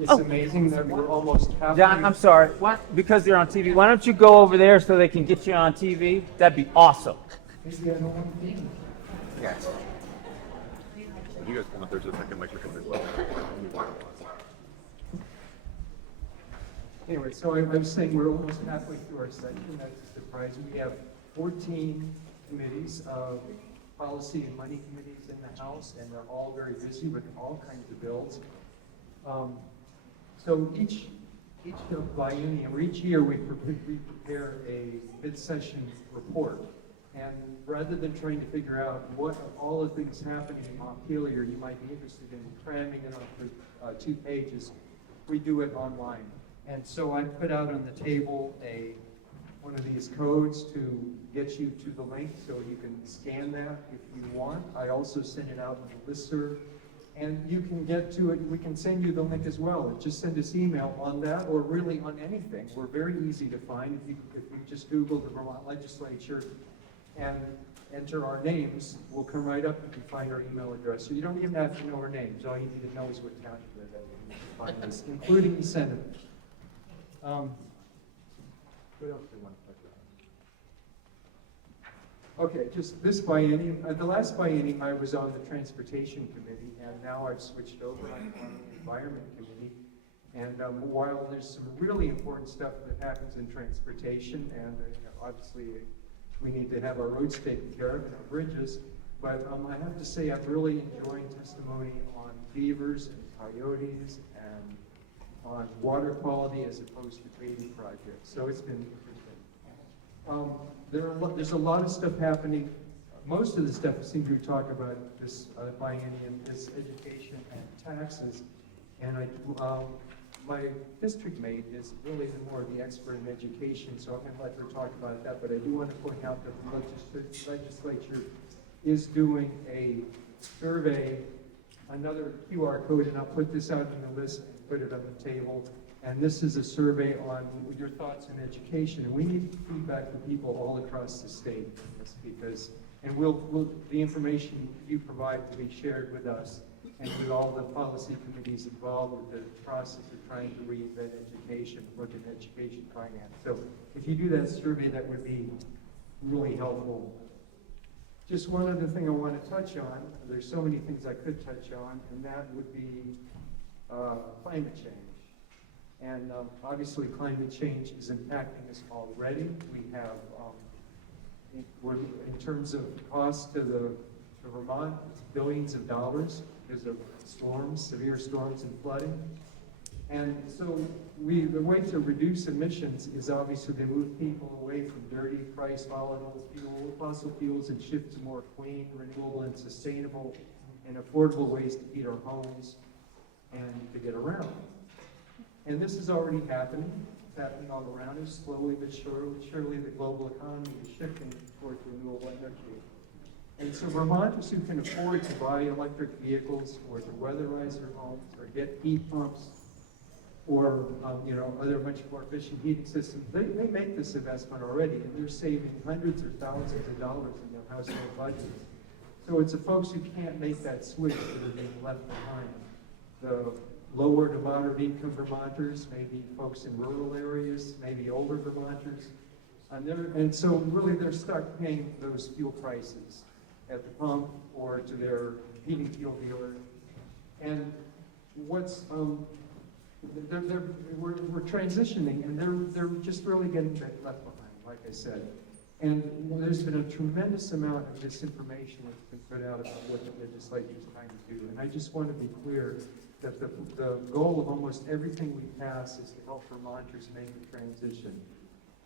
It's amazing that we're almost halfway. John, I'm sorry. What? Because they're on TV. Why don't you go over there so they can get you on TV? That'd be awesome. Maybe I don't want to be. Yes. You guys come up there so I can make sure Anyway, so I was saying we're almost halfway through our session. That's a surprise. We have 14 committees, policy and money committees in the House, and they're all very busy with all kinds of bills. So each biennium, or each year, we prepare a mid-session report. And rather than trying to figure out what of all the things happening in Montpelier you might be interested in cramming it onto 2 pages, we do it online. And so I put out on the table one of these codes to get you to the link so you can scan that if you want. I also send it out in a listserv. And you can get to it, we can send you the link as well. Just send us email on that or really on anything. We're very easy to find. If you just Google the Vermont Legislature and enter our names, we'll come right up. You can find our email address. So you don't even have to know our names. All you need to know is what town you live in. You can find us, including the senator. What else do you want to talk about? Okay, just this biennium. The last biennium I was on the Transportation Committee, and now I've switched over. I'm on the Environment Committee. And while there's some really important stuff that happens in transportation, and obviously we need to have our roads taken care of and our bridges, but I have to say I'm really enjoying testimony on beavers and coyotes and on water quality as opposed to grading projects. So it's been interesting. There's a lot of stuff happening. Most of the stuff we seem to talk about this biennium is education and taxes. And my district mate is really more of the expert in education, so I'm going to let her talk about that. But I do want to point out that the legislature is doing a survey, another QR code, and I'll put this out in the list and put it on the table. And this is a survey on your thoughts on education. And we need feedback from people all across the state, because, and the information you provide will be shared with us and with all the policy committees involved with the process of trying to reinvent education, look at education finance. So if you do that survey, that would be really helpful. Just one other thing I want to touch on. There's so many things I could touch on, and that would be climate change. And obviously climate change is impacting us already. We have, in terms of cost to Vermont, it's billions of dollars because of storms, severe storms and flooding. And so the way to reduce emissions is obviously to move people away from dirty, price volatile fossil fuels and shift to more clean, renewable, and sustainable and affordable ways to heat our homes and to get around. And this is already happening. It's happening all around us, slowly but surely the global economy is shifting towards renewable energy. And so Vermonters who can afford to buy electric vehicles or to weatherize their homes or get heat pumps or other much more efficient heating systems, they make this investment already, and they're saving hundreds or thousands of dollars in their household budgets. So it's the folks who can't make that switch that are being left behind. The lower to moderate income Vermonters, maybe folks in rural areas, maybe older Vermonters. And so really they're stuck paying those fuel prices at the pump or to their heating fuel dealer. And what's, we're transitioning, and they're just really getting left behind, like I said. And there's been a tremendous amount of disinformation that's been put out about what the legislature is trying to do. And I just want to be clear that the goal of almost everything we pass is to help Vermonters make the transition.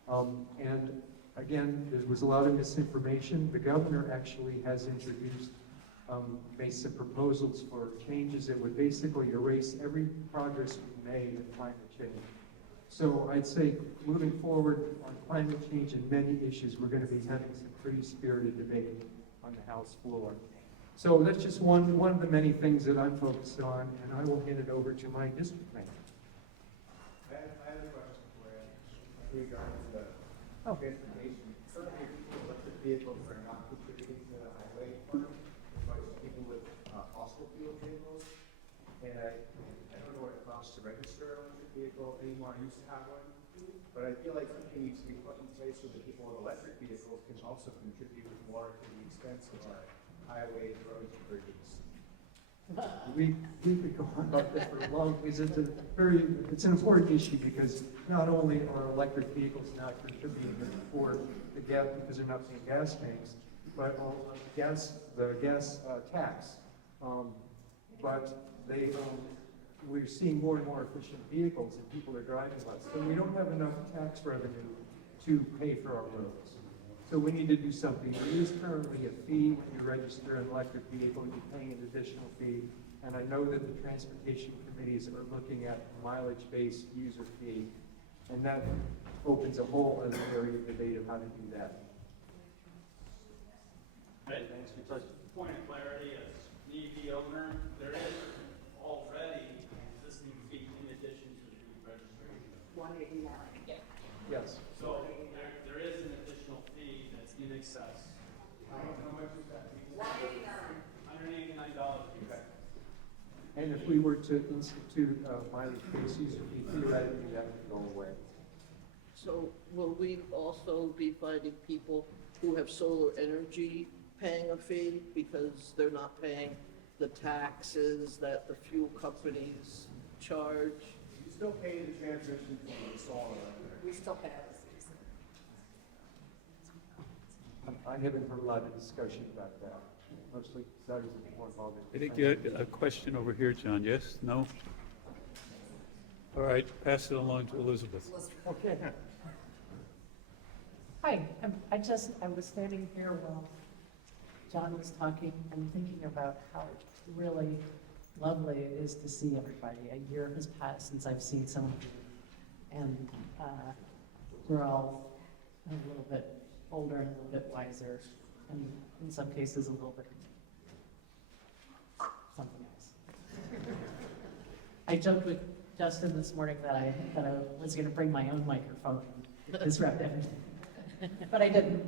And again, there was a lot of misinformation. The governor actually has introduced, made some proposals for changes that would basically erase every progress we've made in climate change. So I'd say moving forward on climate change and many issues, we're going to be having some pretty spirited debate on the House floor. So that's just one of the many things that I'm focused on, and I will hand it over to my district manager. I have a question for you regarding the transportation. Currently, people with electric vehicles are not contributing to the highway fund as much as people with fossil fuel vehicles. And I don't know what it costs to register an electric vehicle anymore. I used to have one. But I feel like something needs to be put in place so that people with electric vehicles can also contribute more to the expense of our highways, roads, and bridges. We could go on about that for long, because it's an important issue, because not only are electric vehicles not contributing for the gas because they're not paying gas tanks, but the gas tax. But we're seeing more and more efficient vehicles, and people are driving less. So we don't have enough tax revenue to pay for our roads. So we need to do something. There is currently a fee when you register an electric vehicle, you're paying an additional fee. And I know that the transportation committees are looking at mileage-based user fee, and that opens a whole other area of debate of how to do that. Thanks for your point of clarity, as an EV owner, there is already an existing fee in addition to the registration. 189. Yes. So there is an additional fee that's in excess. How much is that? $189. Okay. And if we were to institute a mileage-based user fee, theoretically, that would go away. So will we also be finding people who have solar energy paying a fee because they're not paying the taxes that the fuel companies charge? You still pay the transmission fee for solar. We still pay our fees. I haven't heard a lot of discussion about that. Mostly, that is more involved in. I think you had a question over here, John, yes? No? All right, pass it along to Elizabeth. Okay. Hi, I was standing here while John was talking and thinking about how really lovely it is to see everybody. A year has passed since I've seen some of you, and we're all a little bit older and a little bit wiser, and in some cases a little bit something else. I joked with Justin this morning that I was going to bring my own microphone and disrupt everything. But I didn't.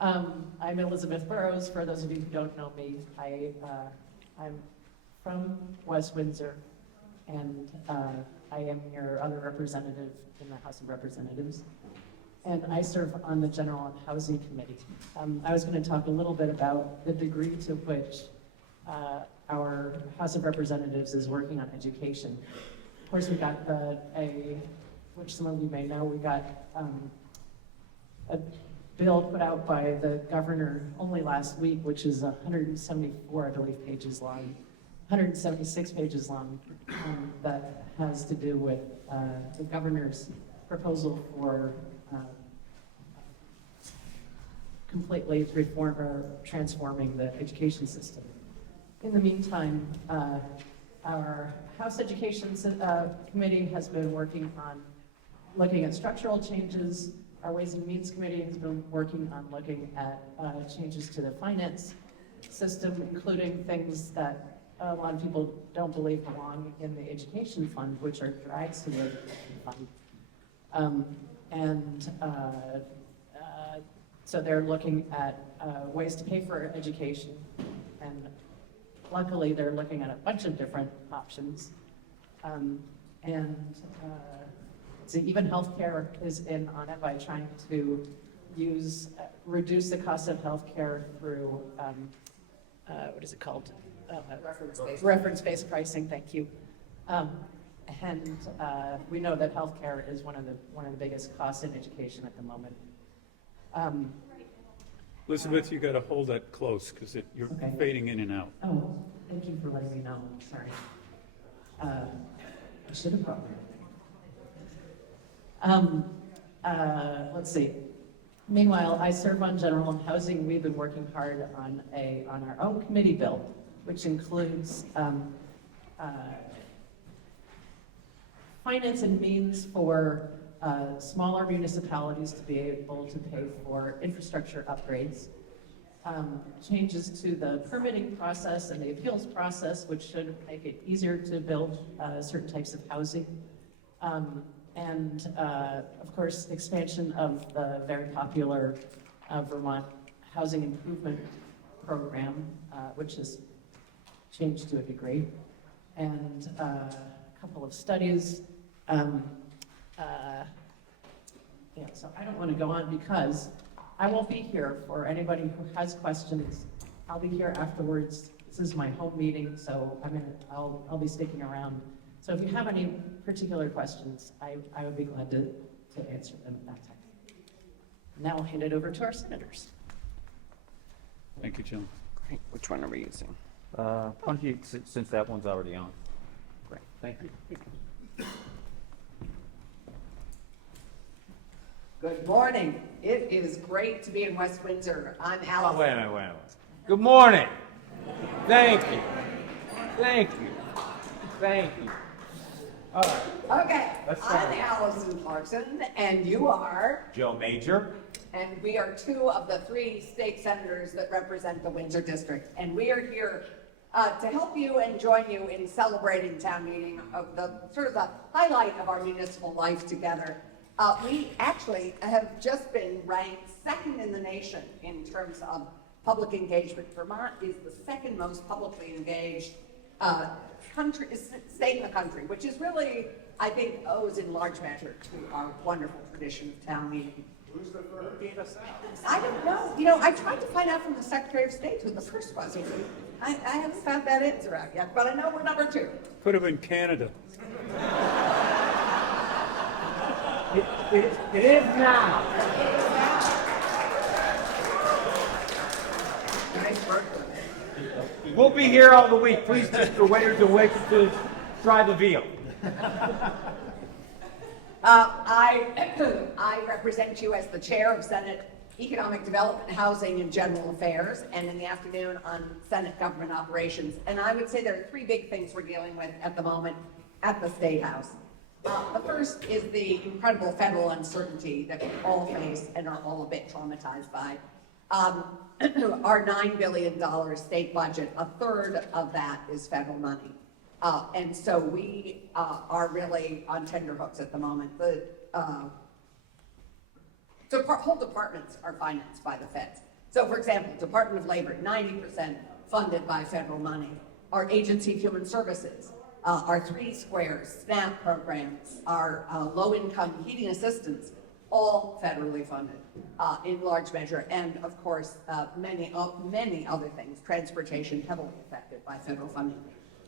I'm Elizabeth Burrows. For those of you who don't know me, I'm from West Windsor, and I am your other representative in the House of Representatives. And I serve on the General and Housing Committee. I was going to talk a little bit about the degree to which our House of Representatives is working on education. Of course, we got which some of you may know, we got a bill put out by the governor only last week, which is 174, I believe, pages long, 176 pages long, that has to do with the governor's proposal for completely transforming the education system. In the meantime, our House Education Committee has been working on looking at structural changes. Our Ways and Means Committee has been working on looking at changes to the finance system, including things that a lot of people don't believe belong in the education fund, which are drags to the education fund. So they're looking at ways to pay for education, and luckily they're looking at a bunch of different options. So even healthcare is in on it by trying to reduce the cost of healthcare through, what is it called? Reference-based pricing, thank you. We know that healthcare is one of the biggest costs in education at the moment. Elizabeth, you got to hold that close because you're fading in and out. Oh, thank you for letting me know. Sorry. I should have brought my let's see. Meanwhile, I serve on General and Housing. We've been working hard on our own committee bill, which includes finance and means for smaller municipalities to be able to pay for infrastructure upgrades, changes to the permitting process and the appeals process, which should make it easier to build certain types of housing, of course, expansion of the very popular Vermont Housing Improvement Program, which has changed to a degree, and a couple of studies. So I don't want to go on because I won't be here for anybody who has questions. I'll be here afterwards. This is my home meeting, so I'll be sticking around. So if you have any particular questions, I would be glad to answer them at that time. Now I'll hand it over to our senators. Thank you, John. Great. Which one are we using? Why don't you, since that one's already on. Great. Thank you. Good morning. It is great to be in West Windsor. I'm Alice. Oh, wait a minute. Good morning. Thank you. Thank you. Thank you. All right. Okay, Let's start. I'm Allison Clarkson, and you are, Joe Major. and we are two of the 3 state senators that represent the Windsor district. And we are here to help you and join you in celebrating town meeting of the sort of the highlight of our municipal life together. We actually have just been ranked 2nd in the nation in terms of public engagement. Vermont is the 2nd most publicly engaged state in the country, which is really, I think, owes in large measure to our wonderful tradition of town meeting. Who's the first? Who gave us out? I don't know. You know, I tried to find out from the Secretary of State who the first was. I haven't found that answer out yet, but I know we're number 2. Could have been Canada. It is now. We'll be here all the week. Please, Mr. Waiters and waitresses, try the veal. I represent you as the chair of Senate Economic Development, Housing, and General Affairs, and in the afternoon on Senate Government Operations. And I would say there are 3 big things we're dealing with at the moment at the State House. The first is the incredible federal uncertainty that we all face and are all a bit traumatized by. Our $9 billion state budget, a third of that is federal money. And so we are really on tenterhooks at the moment. So whole departments are financed by the feds. So for example, Department of Labor, 90% funded by federal money. Our Agency of Human Services, our 3 Squares, SNAP programs, our low-income heating assistance, all federally funded in large measure. And of course, many other things, transportation heavily affected by federal funding.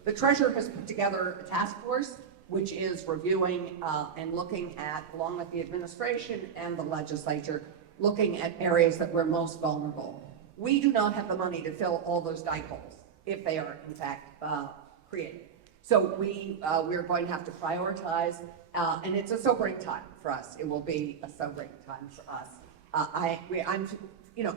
The Treasurer has put together a task force which is reviewing and looking at, along with the administration and the legislature, looking at areas that we're most vulnerable. We do not have the money to fill all those dike holes if they are in fact created. So we're going to have to prioritize, and it's a sobering time for us. It will be a sobering time for us.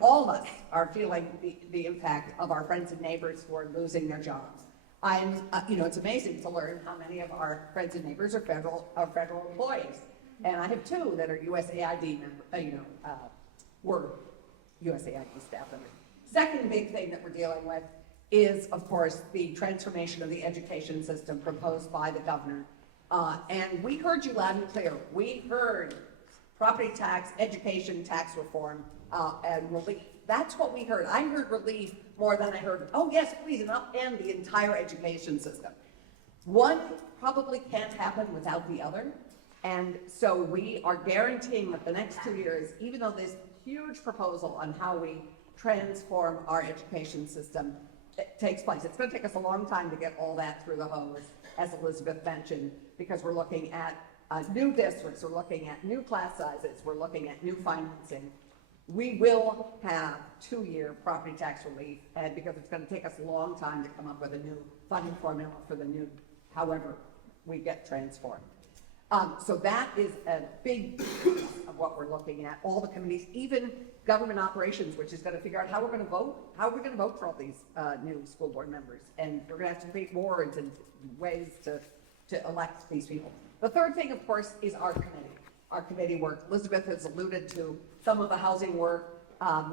All of us are feeling the impact of our friends and neighbors who are losing their jobs. It's amazing to learn how many of our friends and neighbors are federal employees, and I have 2 that are USAID were USAID staff members. Second big thing that we're dealing with is, of course, the transformation of the education system proposed by the governor. And we heard you loud and clear. We heard property tax, education tax reform, and relief. That's what we heard. I heard relief more than I heard, oh yes, please, and upend the entire education system. One probably can't happen without the other. And so we are guaranteeing that the next 2 years, even though this huge proposal on how we transform our education system takes place, it's going to take us a long time to get all that through the hose, as Elizabeth mentioned, because we're looking at new districts, we're looking at new class sizes, we're looking at new financing. We will have 2-year property tax relief, and because it's going to take us a long time to come up with a new funding formula for the new, however we get transformed. So that is a big piece of what we're looking at. All the committees, even government operations, which is going to figure out how we're going to vote. How are we going to vote for all these new school board members? And we're going to have to create wards and ways to elect these people. The third thing, of course, is our committee. Our committee work. Elizabeth has alluded to some of the housing work.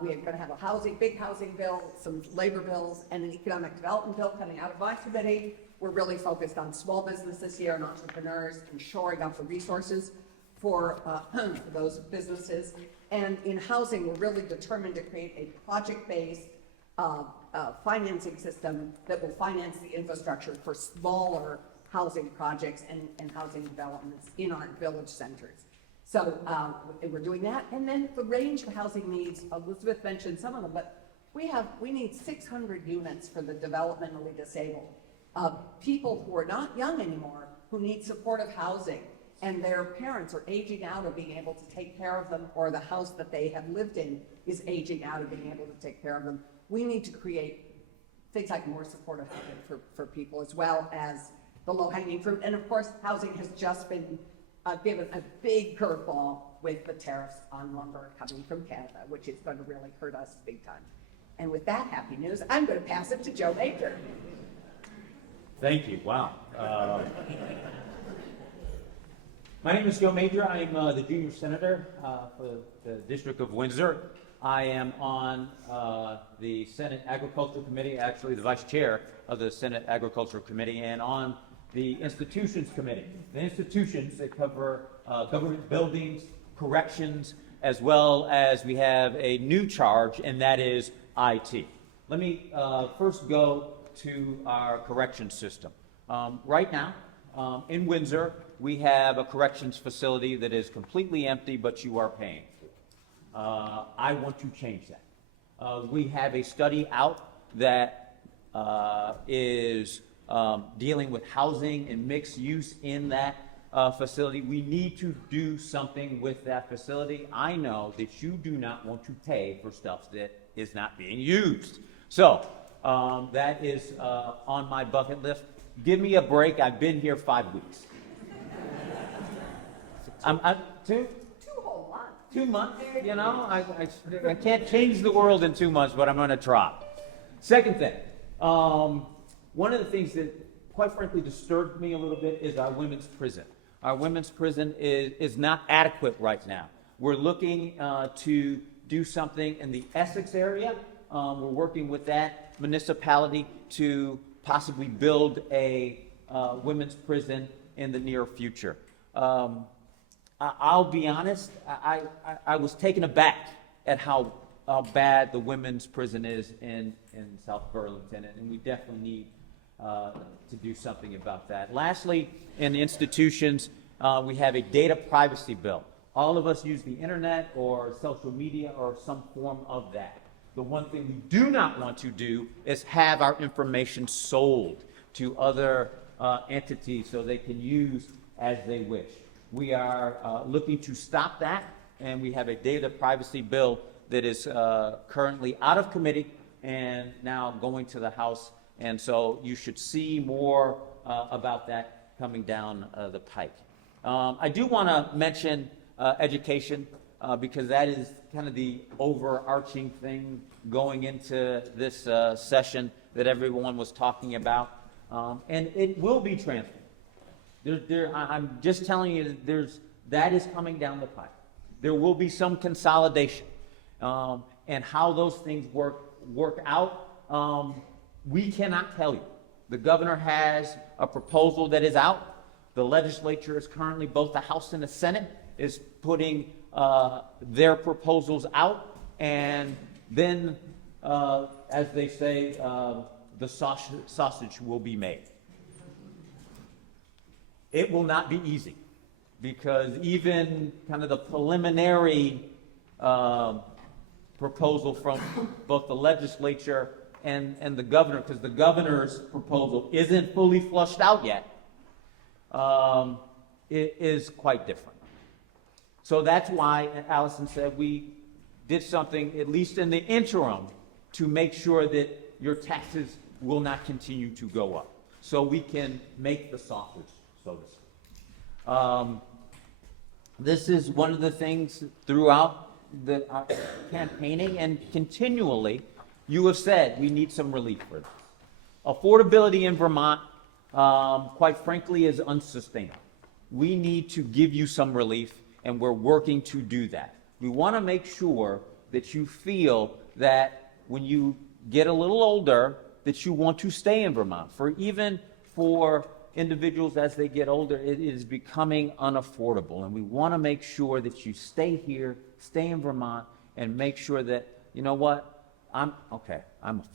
We are going to have a big housing bill, some labor bills, and an economic development bill coming out of my committee. We're really focused on small businesses here and entrepreneurs and shoring up the resources for those businesses. And in housing, we're really determined to create a project-based financing system that will finance the infrastructure for smaller housing projects and housing developments in our village centers. So we're doing that. And then the range of housing needs, Elizabeth mentioned some of them, but we need 600 units for the developmentally disabled. People who are not young anymore, who need supportive housing, and their parents are aging out of being able to take care of them, or the house that they have lived in is aging out of being able to take care of them. We need to create things like more supportive housing for people, as well as the low-hanging fruit. And of course, housing has just been given a big curveball with the tariffs on lumber coming from Canada, which is going to really hurt us big time. And with that happy news, I'm going to pass it to Joe Major. Thank you. Wow. My name is Joe Major. I'm the junior senator for the District of Windsor. I am on the Senate Agriculture Committee, actually the vice chair of the Senate Agriculture Committee, and on the Institutions Committee. The institutions that cover government buildings, corrections, as well as we have a new charge, and that is IT. Let me first go to our corrections system. Right now, in Windsor, we have a corrections facility that is completely empty, but you are paying. I want to change that. We have a study out that is dealing with housing and mixed use in that facility. We need to do something with that facility. I know that you do not want to pay for stuff that is not being used. So that is on my bucket list. Give me a break. I've been here 5 weeks. Two? 2 months, you know, I can't change the world in 2 months, but I'm going to try. Second thing, one of the things that quite frankly disturbed me a little bit is our women's prison. Our women's prison is not adequate right now. We're looking to do something in the Essex area. We're working with that municipality to possibly build a women's prison in the near future. I'll be honest, I was taken aback at how bad the women's prison is in South Burlington, and we definitely need to do something about that. Lastly, in the institutions, we have a data privacy bill. All of us use the internet or social media or some form of that. The one thing we do not want to do is have our information sold to other entities so they can use as they wish. We are looking to stop that, and we have a data privacy bill that is currently out of committee and now going to the House, and so you should see more about that coming down the pike. I do want to mention education because that is kind of the overarching thing going into this session that everyone was talking about, and it will be transformed. I'm just telling you, that is coming down the pipe. There will be some consolidation, and how those things work out, we cannot tell you. The governor has a proposal that is out. The legislature is currently, both the House and the Senate, is putting their proposals out, and then, as they say, the sausage will be made. It will not be easy, because even kind of the preliminary proposal from both the legislature and the governor, because the governor's proposal isn't fully flushed out yet, it is quite different. So that's why Allison said we did something, at least in the interim, to make sure that your taxes will not continue to go up, so we can make the sausage, so to speak. This is one of the things throughout the campaigning and continually you have said we need some relief for this. Affordability in Vermont, quite frankly, is unsustainable. We need to give you some relief, and we're working to do that. We want to make sure that you feel that when you get a little older, that you want to stay in Vermont. For individuals as they get older, it is becoming unaffordable, and we want to make sure that you stay here, stay in Vermont, and make sure that, you know what, I'm a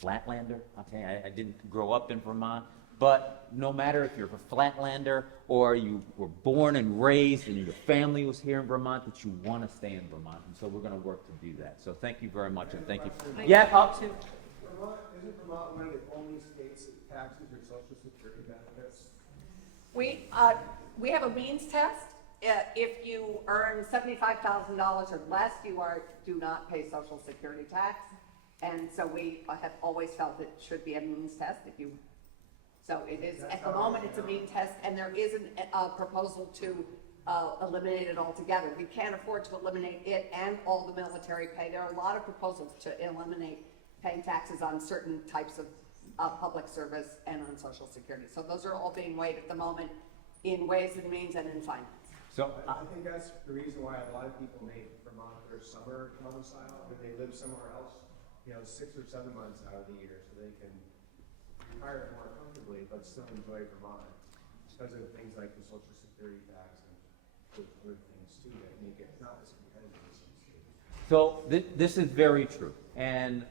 Flatlander, okay, I didn't grow up in Vermont, but no matter if you're a Flatlander or you were born and raised and your family was here in Vermont, that you want to stay in Vermont, and so we're going to work to do that. So thank you very much, and thank you. Yeah, up to. Isn't Vermont one of the only states that taxes your Social Security benefits? We have a means test. If you earn $75,000 or less, do not pay Social Security tax. And so we have always felt it should be a means test. So it is, at the moment, it's a means test, and there is a proposal to eliminate it altogether. We can't afford to eliminate it and all the military pay. There are a lot of proposals to eliminate paying taxes on certain types of public service and on Social Security. So those are all being weighed at the moment in ways and means and in finance. So, I think that's the reason why a lot of people make Vermont their summer domicile, if they live somewhere else, 6 or 7 months out of the year, so they can retire more comfortably, but still enjoy Vermont. Because of things like the Social Security tax and those other things too, that make it not as competitive as some states. So this is very true, and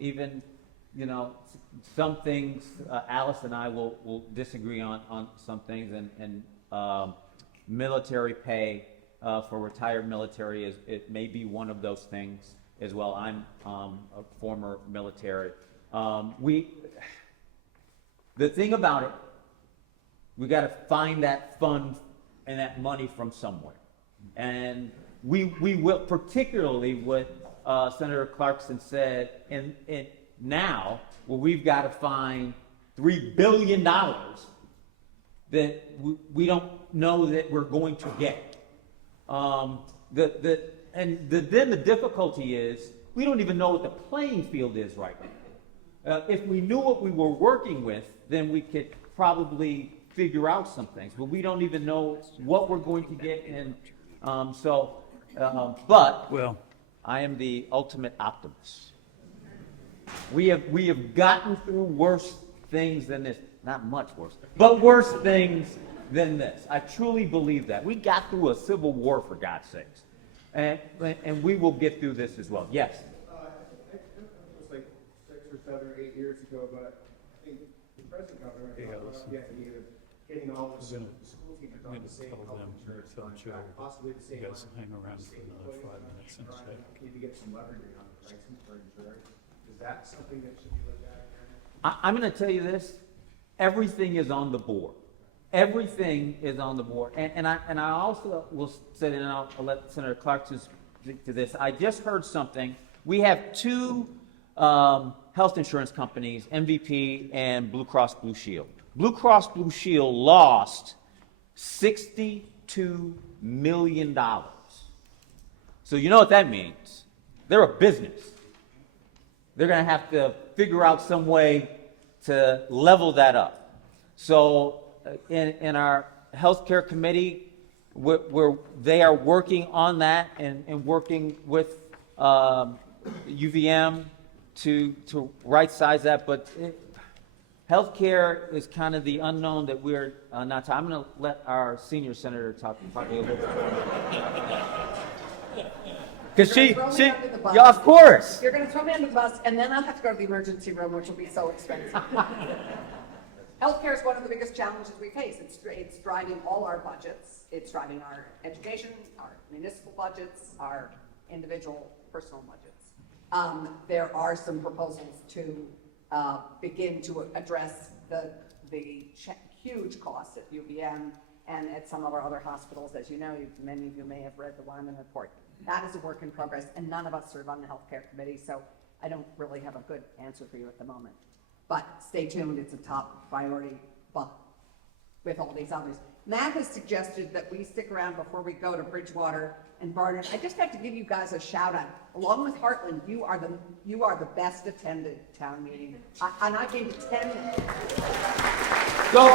even some things Alice and I will disagree on some things, and military pay for retired military it may be one of those things as well. I'm a former military. The thing about it, we got to find that fund and that money from somewhere, and we will, particularly what Senator Clarkson said, and now where we've got to find $3 billion that we don't know that we're going to get. Then the difficulty is we don't even know what the playing field is right now. If we knew what we were working with, then we could probably figure out some things, but we don't even know what we're going to get. And but I am the ultimate optimist. We have gotten through worse things than this. Not much worse, but worse things than this. I truly believe that. We got through a civil war, for God's sakes. And we will get through this as well. Yes? It was like 6 or 7 or 8 years ago, but I think the present governor talked about the idea of getting all the school teachers on the same health insurance contract, possibly the same. You guys hang around for another 5 minutes and say. Maybe get some leverage on the pricing for insurance. Is that something that should be looked at? I'm going to tell you this. Everything is on the board. Everything is on the board. And I also will say, and I'll let Senator Clarkson speak to this. I just heard something. We have 2 health insurance companies, MVP and Blue Cross Blue Shield. Blue Cross Blue Shield lost $62 million. So you know what that means. They're a business. They're going to have to figure out some way to level that up. So in our healthcare committee, where they are working on that and working with UVM to right size that, but healthcare is kind of the unknown that we're not. I'm going to let our senior senator talk a little bit. Because yeah, of course. You're going to throw me under the bus, and then I'll have to go to the emergency room, which will be so expensive. Healthcare is one of the biggest challenges we face. It's driving all our budgets. It's driving our education, our municipal budgets, our individual personal budgets. There are some proposals to begin to address the huge costs at UVM and at some of our other hospitals. As you know, many of you may have read the Wyman report. That is a work in progress, and none of us serve on the healthcare committee, so I don't really have a good answer for you at the moment. But stay tuned, it's a top priority, but with all these others. Matt has suggested that we stick around before we go to Bridgewater and Barnard. I just have to give you guys a shout out. Along with Heartland, you are the best attended town meeting. And I gave you 10 minutes. So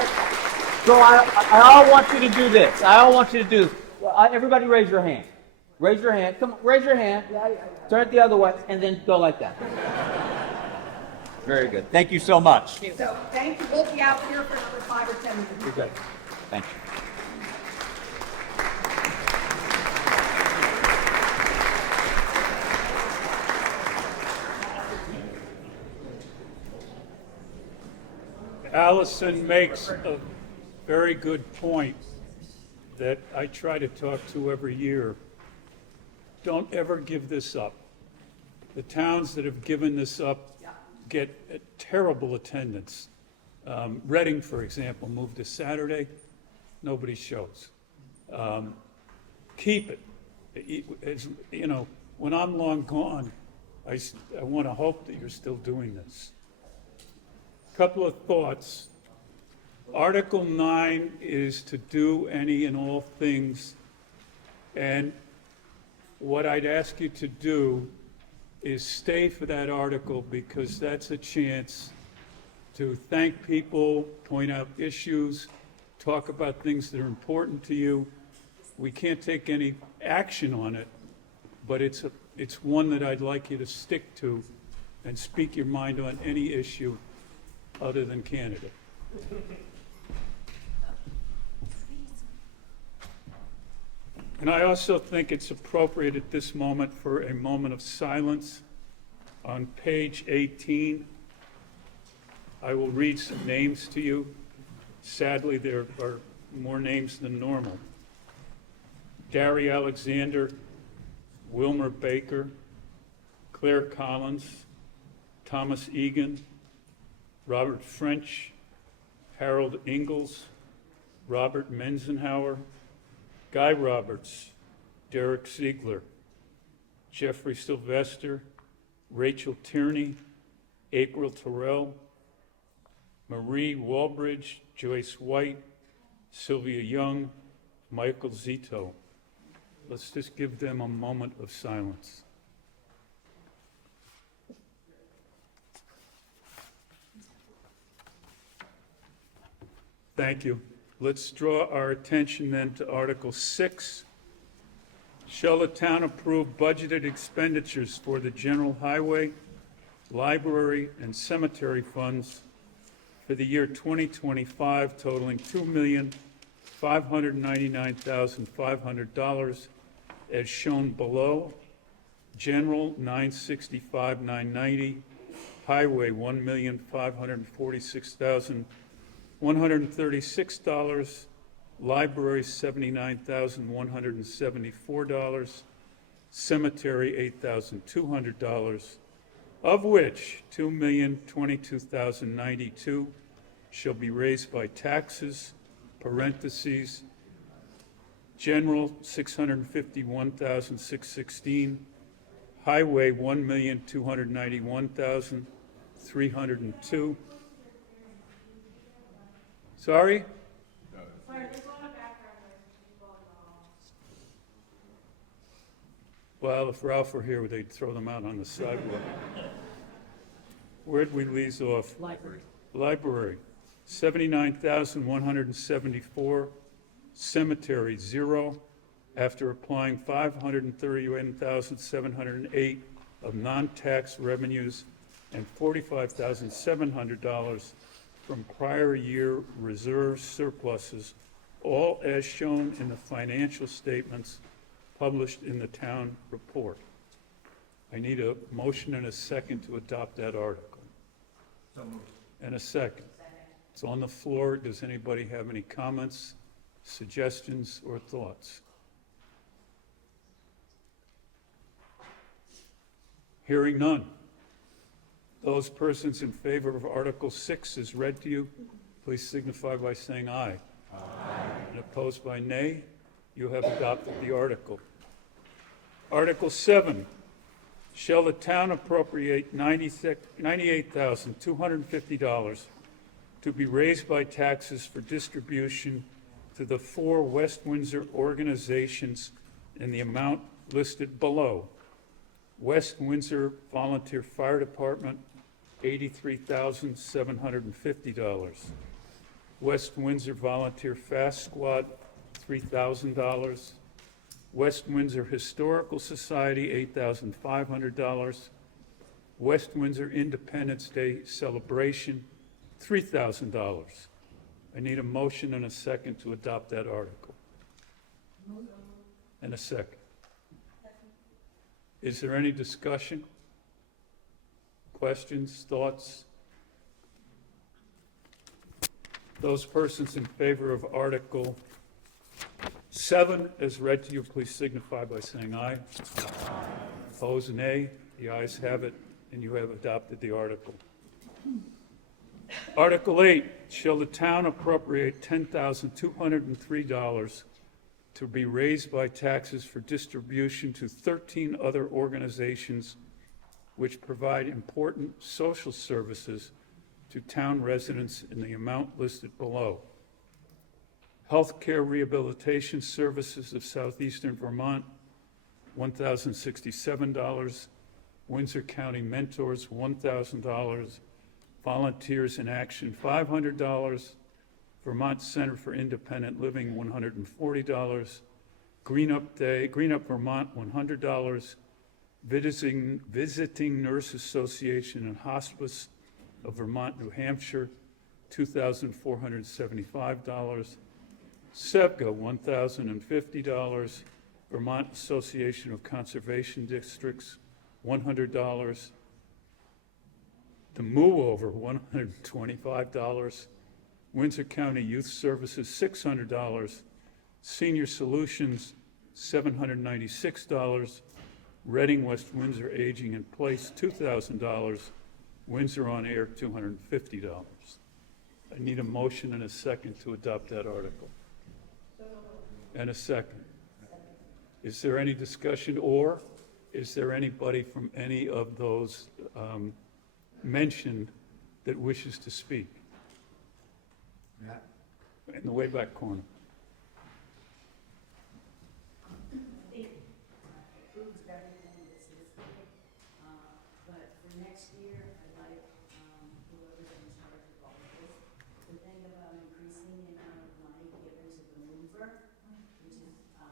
I all want you to do this. I all want you to do this. Everybody raise your hand. Raise your hand. Come on, raise your hand. Turn it the other way, and then go like that. Very good. Thank you so much. So thank you. We'll be out here for another 5 or 10 minutes. You're good. Thank you. Allison makes a very good point that I try to talk to every year. Don't ever give this up. The towns that have given this up get a terrible attendance. Reading, for example, moved to Saturday. Nobody shows. Keep it. As, you know, when I'm long gone, I want to hope that you're still doing this. Couple of thoughts. Article 9 is to do any and all things, and what I'd ask you to do is stay for that article, because that's a chance to thank people, point out issues, talk about things that are important to you. We can't take any action on it, but it's one that I'd like you to stick to and speak your mind on any issue other than Canada. And I also think it's appropriate at this moment for a moment of silence. On page 18, I will read some names to you. Sadly, there are more names than normal. Gary Alexander, Wilmer Baker, Claire Collins, Thomas Egan, Robert French, Harold Ingalls, Robert Menzenhauer, Guy Roberts, Derek Ziegler, Jeffrey Sylvester, Rachel Tierney, April Terrell, Marie Walbridge, Joyce White, Sylvia Young, Michael Zito. Let's just give them a moment of silence. Thank you. Let's draw our attention then to Article 6. Shall the town approve budgeted expenditures for the general highway, library, and cemetery funds for the year 2025 totaling $2,599,500 as shown below? General, $965,990, highway, $1,546,136, library, $79,174, cemetery, $8,200, of which $2,022,092 shall be raised by taxes, parentheses, general, $651,616, highway, $1,291,302. Sorry? Well, if Ralph were here, they'd throw them out on the sidewalk. Where'd we leave off? Library. Library, $79,174. Cemetery, 0, after applying $531,708 of non-tax revenues and $45,700 from prior year reserve surpluses, all as shown in the financial statements published in the town report. I need a motion and a second to adopt that article. So moved. And a second. It's on the floor. Does anybody have any comments, suggestions, or thoughts? Hearing none. Those persons in favor of Article 6 as read to you, please signify by saying aye. Aye. And opposed by nay. You have adopted the article. Article 7. Shall the town appropriate $98,250 to be raised by taxes for distribution to the 4 West Windsor organizations in the amount listed below? West Windsor Volunteer Fire Department, $83,750. West Windsor Volunteer Fast Squad, $3,000. West Windsor Historical Society, $8,500. West Windsor Independence Day Celebration, $3,000. I need a motion and a second to adopt that article. And a second. Is there any discussion? Questions, thoughts? Those persons in favor of Article 7 as read to you, please signify by saying aye. Aye. Opposed, nay. The ayes have it, and you have adopted the article. Article 8, shall the town appropriate $10,203 to be raised by taxes for distribution to 13 other organizations which provide important social services to town residents in the amount listed below. Healthcare Rehabilitation Services of Southeastern Vermont, $1,067. Windsor County Mentors, $1,000. Volunteers in Action, $500. Vermont Center for Independent Living, $140. Green Up Vermont, $100. Visiting Nurse Association and Hospice of Vermont, New Hampshire, $2,475. SEVGA, $1,050. Vermont Association of Conservation Districts, $100. The Move Over, $125. Windsor County Youth Services, $600. Senior Solutions, $796. Reading West Windsor Aging in Place, $2,000. Windsor On Air, $250. I need a motion and a second to adopt that article. And a second. Is there any discussion, or is there anybody from any of those mentioned that wishes to speak? In the way back corner. But for next year, I'd like whoever's in charge of all of this to think about increasing the amount of money given to the mover, which is, I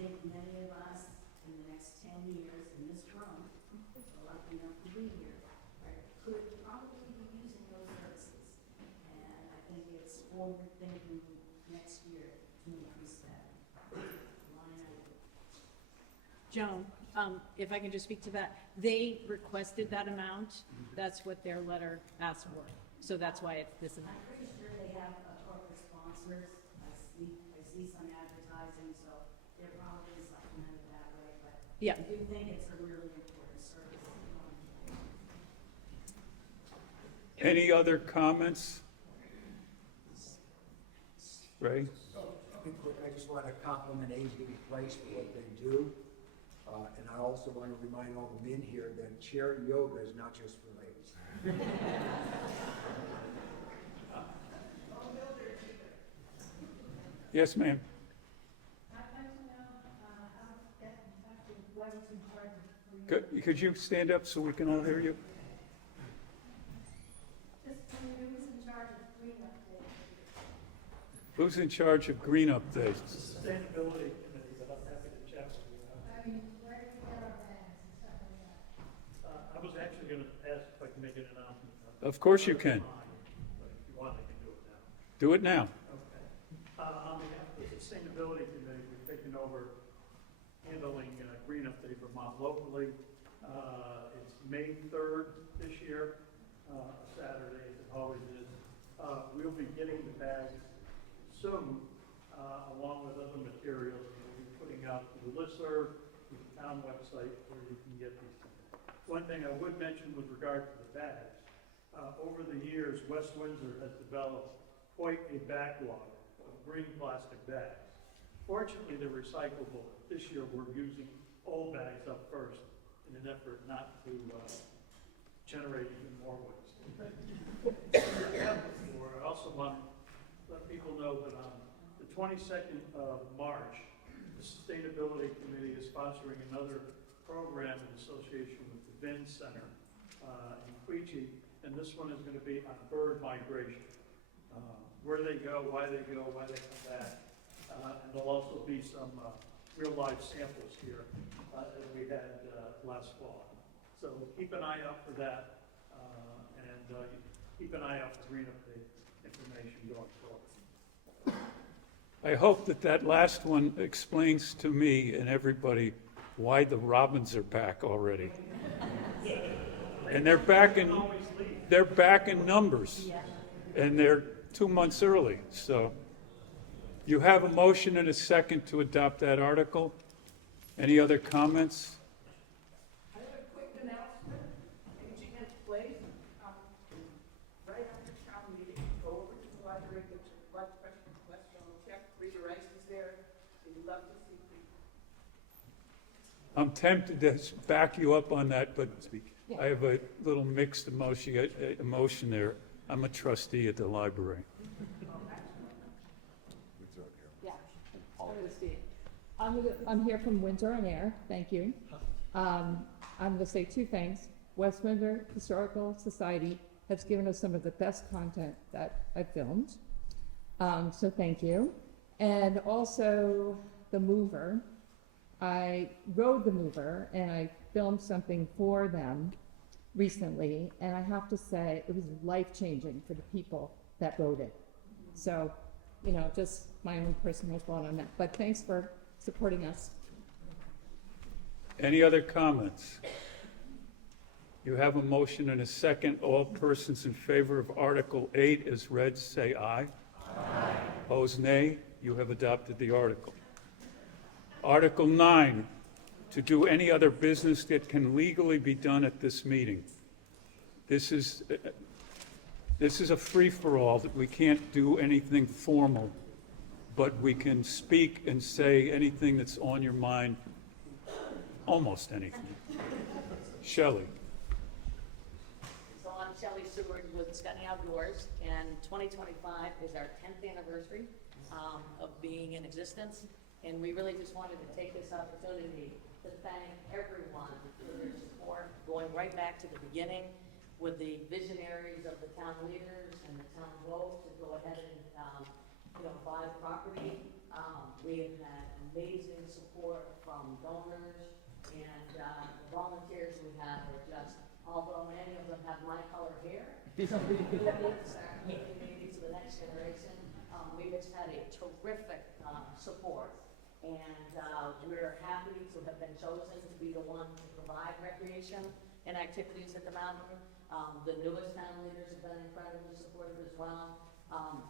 think many of us in the next 10 years in this room, are lucky enough to be here, right, could probably be using those services. And I think it's forward thinking next year to increase that line item. Joan, if I can just speak to that, they requested that amount. That's what their letter asked for. So that's why it's this amount. I'm pretty sure they have corporate sponsors. I see some advertising, so they're probably supplemented that way, but Yeah. I do think it's a really important service. Any other comments? Ray? I just want to compliment AV Place for what they do. And I also want to remind all the men here that chair yoga is not just for ladies. Yes, ma'am. Could you stand up so we can all hear you? Who's in charge of Green Up Day? Sustainability committee, but I'm happy to chat with you. I was actually going to ask if I can make an announcement. Of course you can. But if you want, I can do it now. Do it now. Okay. On behalf of the Sustainability Committee, we've taken over handling Green Up Day Vermont locally. It's May 3rd this year, Saturday, as it always is. We'll be getting the bags soon, along with other materials. We'll be putting out to the listserv, to the town website, where you can get these things. One thing I would mention with regard to the bags, over the years, West Windsor has developed quite a backlog of green plastic bags. Fortunately, they're recyclable. This year, we're using old bags up first in an effort not to generate even more waste. I also want to let people know that on the 22nd of March, the Sustainability Committee is sponsoring another program in association with the Vin Center in Quechee, and this one is going to be on bird migration. Where they go, why they come back. And there'll also be some real-life samples here as we had last fall. So keep an eye out for that, and keep an eye out for Green Up Day information going forward. I hope that that last one explains to me and everybody why the robins are back already. And they're back in numbers, and they're 2 months early. So you have a motion and a second to adopt that article. Any other comments? I have a quick announcement. Aging in place, right after town meeting, go over to the library, get your blood pressure and cholesterol checked. Rita Rice is there. We'd love to see people. I'm tempted to back you up on that, but I have a little mixed emotion there. I'm a trustee at the library. Yeah, I'm gonna speak. I'm here from Windsor on Air, thank you. I'm gonna say two things. West Windsor Historical Society has given us some of the best content that I've filmed. So thank you. And also The Mover. I rode The Mover and I filmed something for them recently, and I have to say it was life-changing for the people that rode it. So, you know, just my own personal thought on that. But thanks for supporting us. Any other comments? You have a motion and a second. All persons in favor of Article 8 as read, say aye. Aye. Opposed, nay. You have adopted the article. Article 9, to do any other business that can legally be done at this meeting. This is a free-for-all, that we can't do anything formal, but we can speak and say anything that's on your mind, almost anything. Shelley. So I'm Shelley Seward with Scotty Outdoors, and 2025 is our 10th anniversary of being in existence. And we really just wanted to take this opportunity to thank everyone for their support, going right back to the beginning with the visionaries of the town leaders and the town vote to go ahead and, buy the property. We have had amazing support from donors, and the volunteers we have are just, although many of them have my color hair, so we really need to start making maybe to the next generation. We've just had a terrific support. And we're happy to have been chosen to be the one to provide recreation and activities at the mountain. The newest town leaders have been incredibly supportive as well.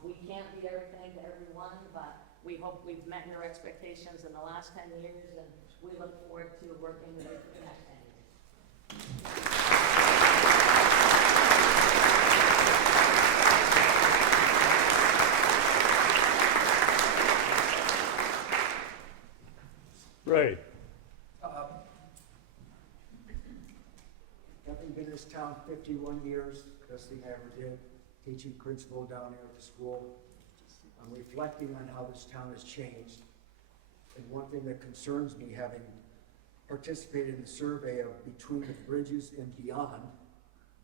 We can't be everything to everyone, but we hope we've met your expectations in the last 10 years, and we look forward to working with you for the next 10 years. Ray. Having been in this town 51 years, best thing I ever did, teaching principal down here at the school, I'm reflecting on how this town has changed. And one thing that concerns me, having participated in the survey of Between the Bridges and Beyond,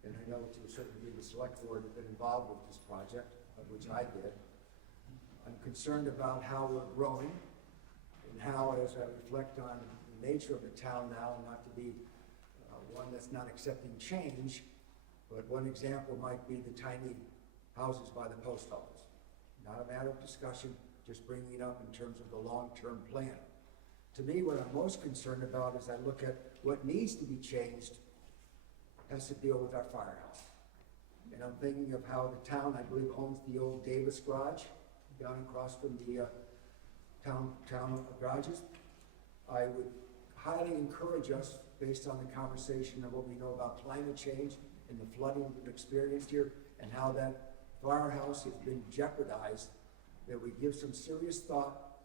and I know to a certain degree the select board has been involved with this project, of which I did, I'm concerned about how we're growing, and how, as I reflect on the nature of the town now, not to be one that's not accepting change, but one example might be the tiny houses by the post office. Not a matter of discussion, just bringing it up in terms of the long-term plan. To me, what I'm most concerned about as I look at what needs to be changed has to deal with our firehouse. And I'm thinking of how the town, I believe, owns the old Davis Garage down across from the town garages. I would highly encourage us, based on the conversation of what we know about climate change and the flooding we've experienced here, and how that firehouse has been jeopardized, that we give some serious thought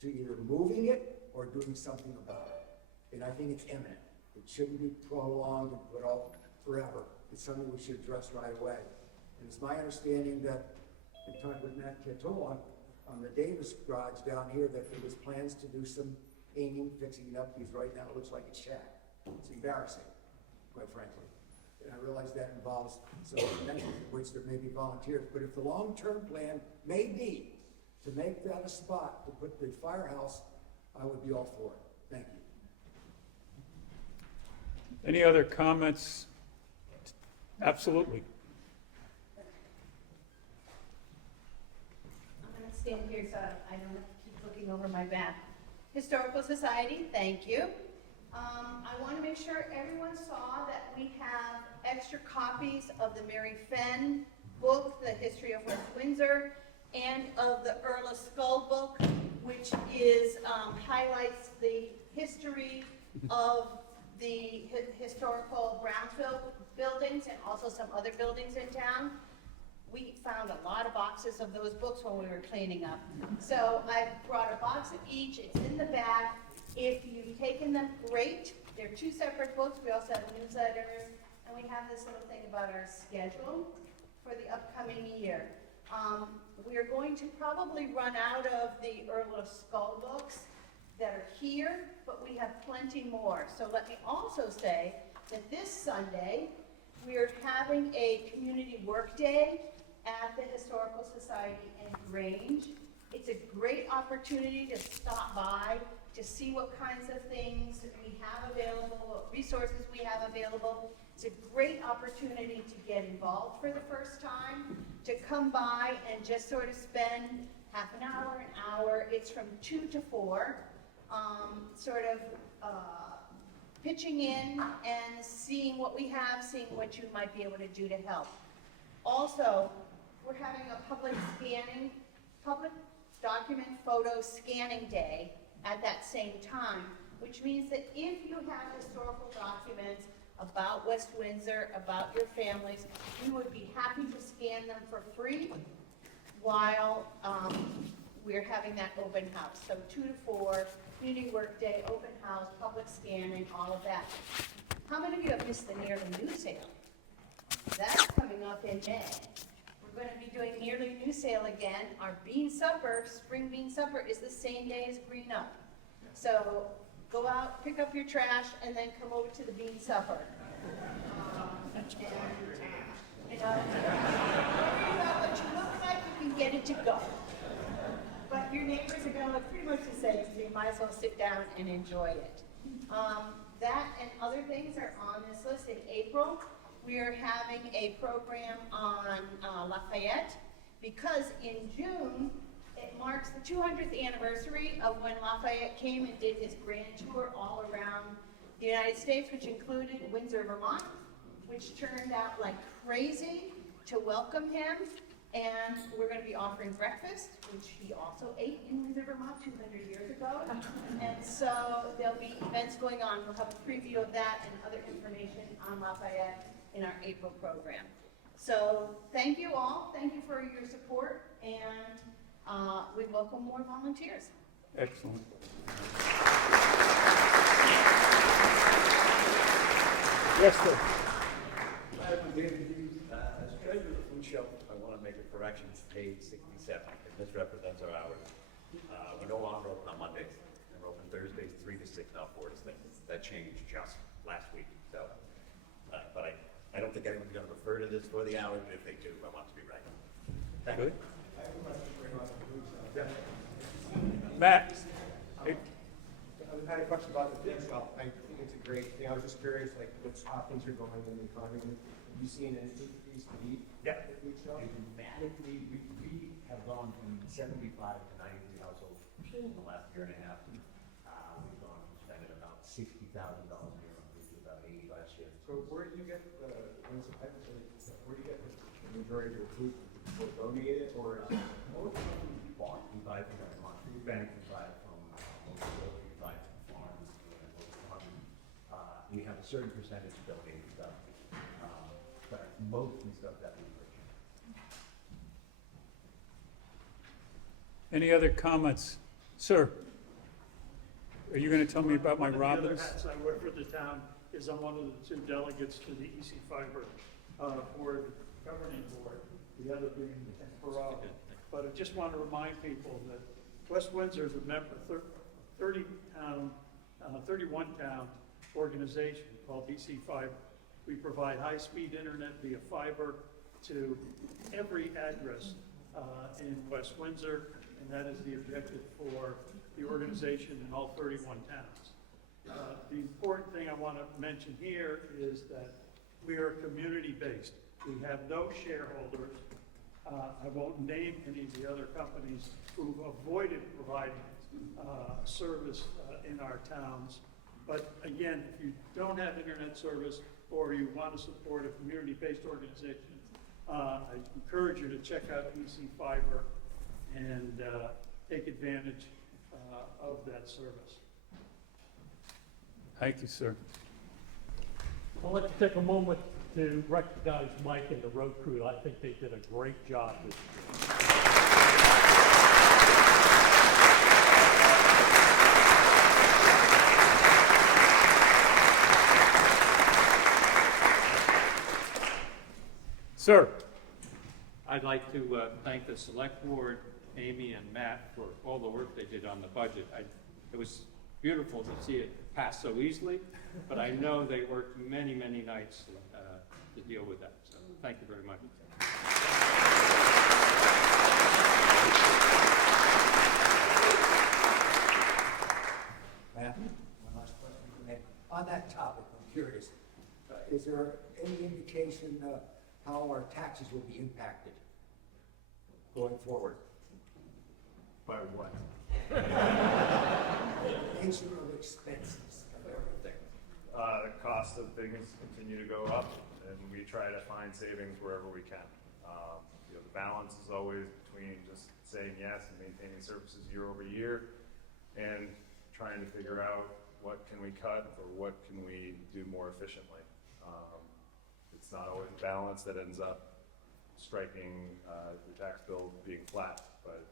to either moving it or doing something about it. And I think it's imminent. It shouldn't be prolonged and put off forever. It's something we should address right away. And it's my understanding that, in talking with Matt Cato on the Davis Garage down here, that there was plans to do some painting, fixing it up, because right now it looks like it's shack. It's embarrassing, quite frankly. And I realize that involves some dimensions in which there may be volunteers, but if the long-term plan may be to make that a spot to put the firehouse, I would be all for it. Thank you. Any other comments? Absolutely. I'm gonna stand here so I don't have to keep looking over my back. Historical Society, thank you. I want to make sure everyone saw that we have extra copies of the Mary Fenn book, The History of West Windsor, and of the Earl of Skull book, which is highlights the history of the historical Brownsville buildings and also some other buildings in town. We found a lot of boxes of those books when we were cleaning up. So I brought a box of each. It's in the bag. If you've taken them, great. They're two separate books. We also have a newsletter, and we have this little thing about our schedule. for the upcoming year. We are going to probably run out of the Earl of Skull books that are here, but we have plenty more. So let me also say that this Sunday, we are having a community work day at the Historical Society in Grange. It's a great opportunity to stop by, to see what kinds of things we have available, what resources we have available. It's a great opportunity to get involved for the first time, to come by and just sort of spend half an hour. It's from 2 to 4, pitching in and seeing what we have, seeing what you might be able to do to help. Also, we're having a public document photo scanning day at that same time, which means that if you have historical documents about West Windsor, about your families, we would be happy to scan them for free while we're having that open house. So 2 to 4, community work day, open house, public scanning, all of that. How many of you have missed the Nearly New Sale? That's coming up in May. We're going to be doing Nearly New Sale again. Our bean supper, spring bean supper, is the same day as Green Up. So go out, pick up your trash, and then come over to the bean supper. Worry about what you look like, you can get it to go. But your neighbors are going to look pretty much the same, so you might as well sit down and enjoy it. That and other things are on this list. In April, we are having a program on Lafayette, because in June, it marks the 200th anniversary of when Lafayette came and did his grand tour all around the United States, which included Windsor, Vermont, which turned out like crazy to welcome him. And we're going to be offering breakfast, which he also ate in Windsor, Vermont 200 years ago. And so there'll be events going on. We'll have a preview of that and other information on Lafayette in our April program. So thank you all. Thank you for your support. And we welcome more volunteers. Excellent. Yes, sir. Hi, I'm David Hughes. As treasurer of the food shelf, I want to make a correction to page 67. It misrepresents our hours. We're no longer open on Mondays. We're open Thursdays 3 to 6, now 4 to 6. That changed just last week. So, but I don't think anyone's going to refer to this for the hours, but if they do, I want to be right. Thank you. I have a question for you on the food shelf. Matt. I had a question about the food shelf. I think it's a great thing. I was just curious, like, how things are going in the economy. Have you seen an increased need for the food shelf? Dramatically, we have gone from 75 to 93 households in the last year and a half. We've gone from spending about $60,000 a year on food to about 80 last year. So where do you get the majority of your food? People donate it, or is it most of it we bought? We buy from our food bank, we buy from local, we buy from farms, we have a certain percentage donated stuff, but mostly stuff that we purchase. Any other comments? Sir, are you going to tell me about my Robins? One of the other hats I wear for the town is I'm one of the 2 delegates to the EC Fiber board, governing board, the other being Farrar. But I just want to remind people that West Windsor is a member, 31 town organization called EC Fiber. We provide high-speed internet via fiber to every address in West Windsor, and that is the objective for the organization in all 31 towns. The important thing I want to mention here is that we are community-based. We have no shareholders. I won't name any of the other companies who've avoided providing service in our towns. But again, if you don't have internet service or you want to support a community-based organization, I encourage you to check out EC Fiber and take advantage of that service. Thank you, sir. I'd like to take a moment to recognize Mike and the road crew. I think they did a great job this year. Sir. I'd like to thank the select board, Amy and Matt, for all the work they did on the budget. It was beautiful to see it pass so easily, but I know they worked many, many nights to deal with that. So thank you very much. Matt, one last question for me. On that topic, I'm curious, is there any indication how our taxes will be impacted going forward? By what? Nature of expenses of everything. The cost of things continue to go up, and we try to find savings wherever we can. The balance is always between just saying yes and maintaining services year over year, and trying to figure out what can we cut or what can we do more efficiently. It's not always a balance that ends up striking the tax bill being flat, but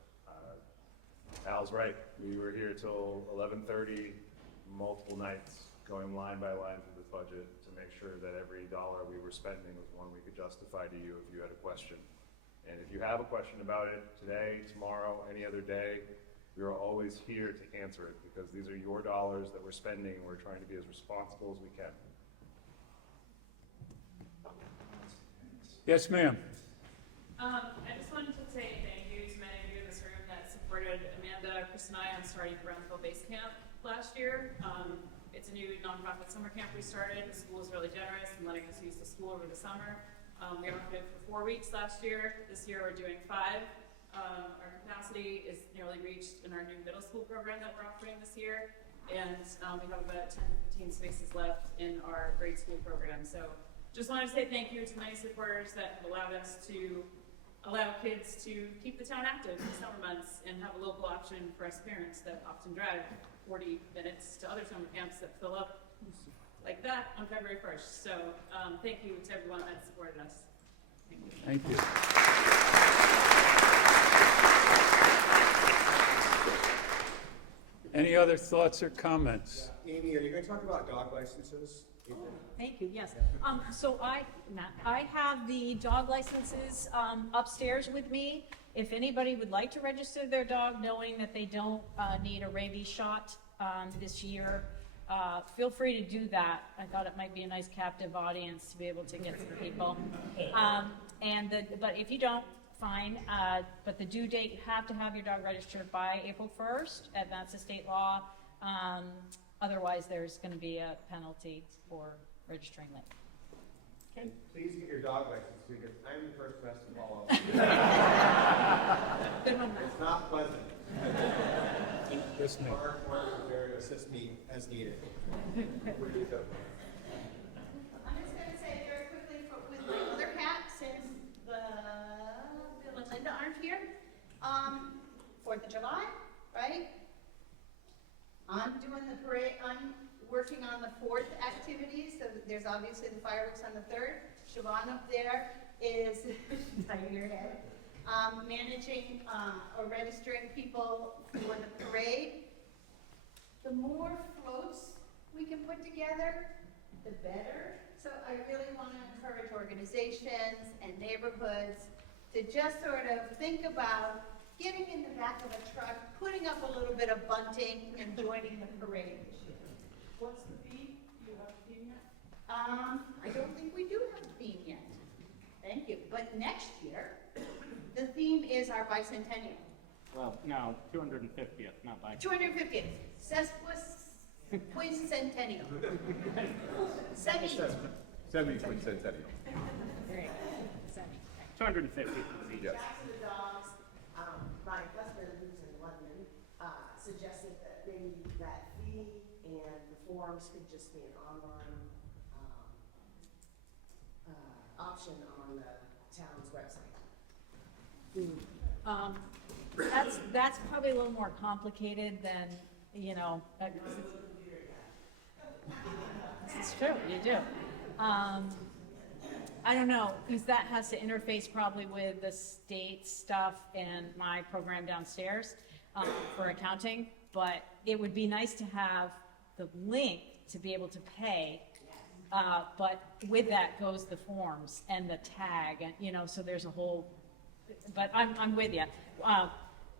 Al's right. We were here till 11:30, multiple nights, going line by line through the budget to make sure that every dollar we were spending was one we could justify to you if you had a question. And if you have a question about it today, tomorrow, any other day, we are always here to answer it, because these are your dollars that we're spending, and we're trying to be as responsible as we can. Yes, ma'am. I just wanted to say thank you to many of you in this room that supported Amanda, Chris, and I on starting Brownsville Base Camp last year. It's a new nonprofit summer camp we started. The school is really generous in letting us use the school over the summer. We offered it for 4 weeks last year. This year we're doing 5. Our capacity is nearly reached in our new middle school program that we're offering this year. And we have about 10 to 15 spaces left in our grade school program. So just wanted to say thank you to many supporters that have allowed us to allow kids to keep the town active in the summer months and have a local option for us parents that often drive 40 minutes to other summer camps that fill up like that on February 1st. So thank you to everyone that supported us. Thank you. Thank you. Any other thoughts or comments? Amy, are you going to talk about dog licenses? Thank you, yes. So I have the dog licenses upstairs with me. If anybody would like to register their dog, knowing that they don't need a rabies shot this year, feel free to do that. I thought it might be a nice captive audience to be able to get some people. But if you don't, fine. But the due date, you have to have your dog registered by April 1st, and that's a state law. Otherwise, there's going to be a penalty for registering late. Okay. Please get your dog license, because I'm the first one to follow. It's not pleasant. Yes, ma'am. Our workers there to assist me as needed. Where do you go? I'm just gonna say very quickly with my other hat, since Bill and Linda aren't here. 4th of July, right? I'm doing the parade, I'm working on the 4th activities, so there's obviously the fireworks on the 3rd. Siobhan up there is, tight your head, managing or registering people for the parade. The more floats we can put together, the better. So I really want to encourage organizations and neighborhoods to just sort of think about getting in the back of a truck, putting up a little bit of bunting, and joining the parade. What's the fee? Do you have a theme yet? I don't think we do have a theme yet. Thank you. But next year, the theme is our bicentennial. Well, no, 250th, not by. 250th. Sesquicentennial. 70-quincentennial. Great. 250th. Yes. Back to the dogs, my husband, who's in London, suggested that maybe that fee and the forms could just be an online option on the town's website. That's probably a little more complicated than, you know. It's true, you do. I don't know, because that has to interface probably with the state stuff and my program downstairs for accounting. But it would be nice to have the link to be able to pay. But with that goes the forms and the tag, and you know, so there's a whole but I'm with you.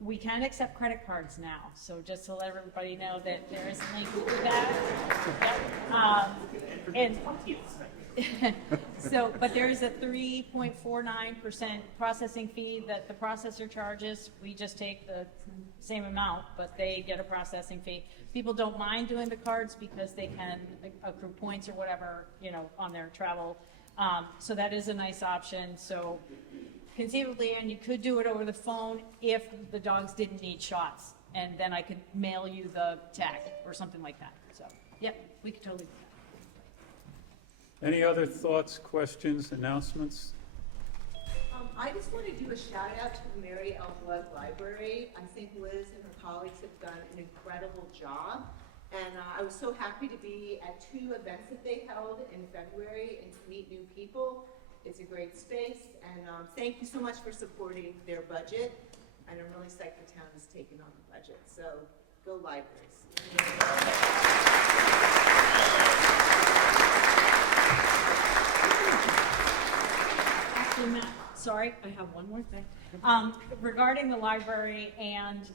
We can accept credit cards now, so just to let everybody know that there is a link to that. Yep. And so, but there is a 3.49% processing fee that the processor charges. We just take the same amount, but they get a processing fee. People don't mind doing the cards because they can accrue points or whatever, you know, on their travel. So that is a nice option. So conceivably, and you could do it over the phone if the dogs didn't need shots, and then I could mail you the tag or something like that. So, yep, we could totally do that. Any other thoughts, questions, announcements? I just want to do a shout out to the Mary L. Blood Library. I think Liz and her colleagues have done an incredible job. And I was so happy to be at 2 events that they held in February and to meet new people. It's a great space, and thank you so much for supporting their budget. And I'm really psyched the town has taken on the budget. So go libraries. Actually, Matt, sorry, I have one more thing. Regarding the library and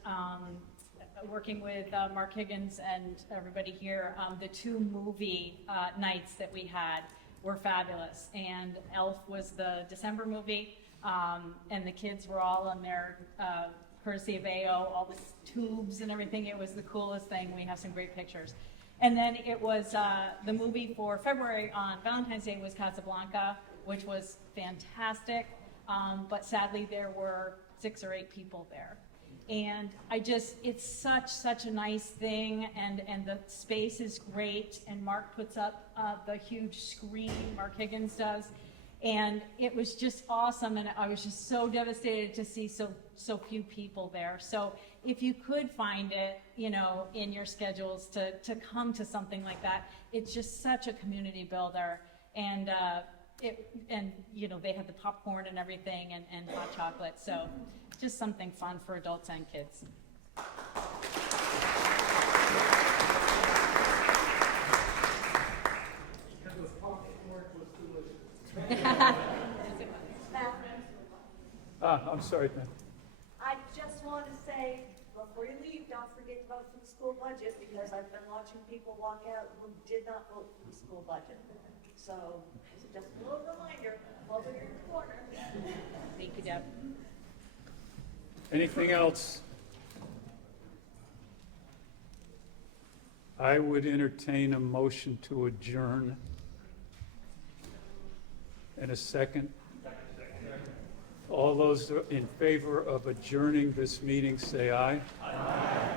working with Mark Higgins and everybody here, the 2 movie nights that we had were fabulous. And Elf was the December movie, and the kids were all on their courtesy of AO, all the tubes and everything. It was the coolest thing. We have some great pictures. And then it was the movie for February on Valentine's Day was Casablanca, which was fantastic. But sadly, there were 6 or 8 people there. And it's such a nice thing, and the space is great, and Mark puts up the huge screen, Mark Higgins does, and it was just awesome, and I was just so devastated to see so few people there. So if you could find it, you know, in your schedules to come to something like that, it's just such a community builder, and you know, they had the popcorn and everything, and hot chocolate, so just something fun for adults and kids. I'm sorry, Ben. I just want to say, before you leave, don't forget to vote for the school budget, because I've been watching people walk out who did not vote for the school budget. So, just a little reminder, over here in the corner. Thank you, Deb. Anything else? I would entertain a motion to adjourn. And a second. All those in favor of adjourning this meeting, say aye. Aye.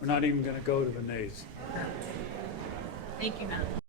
We're not even going to go to the nays. Thank you, Matt.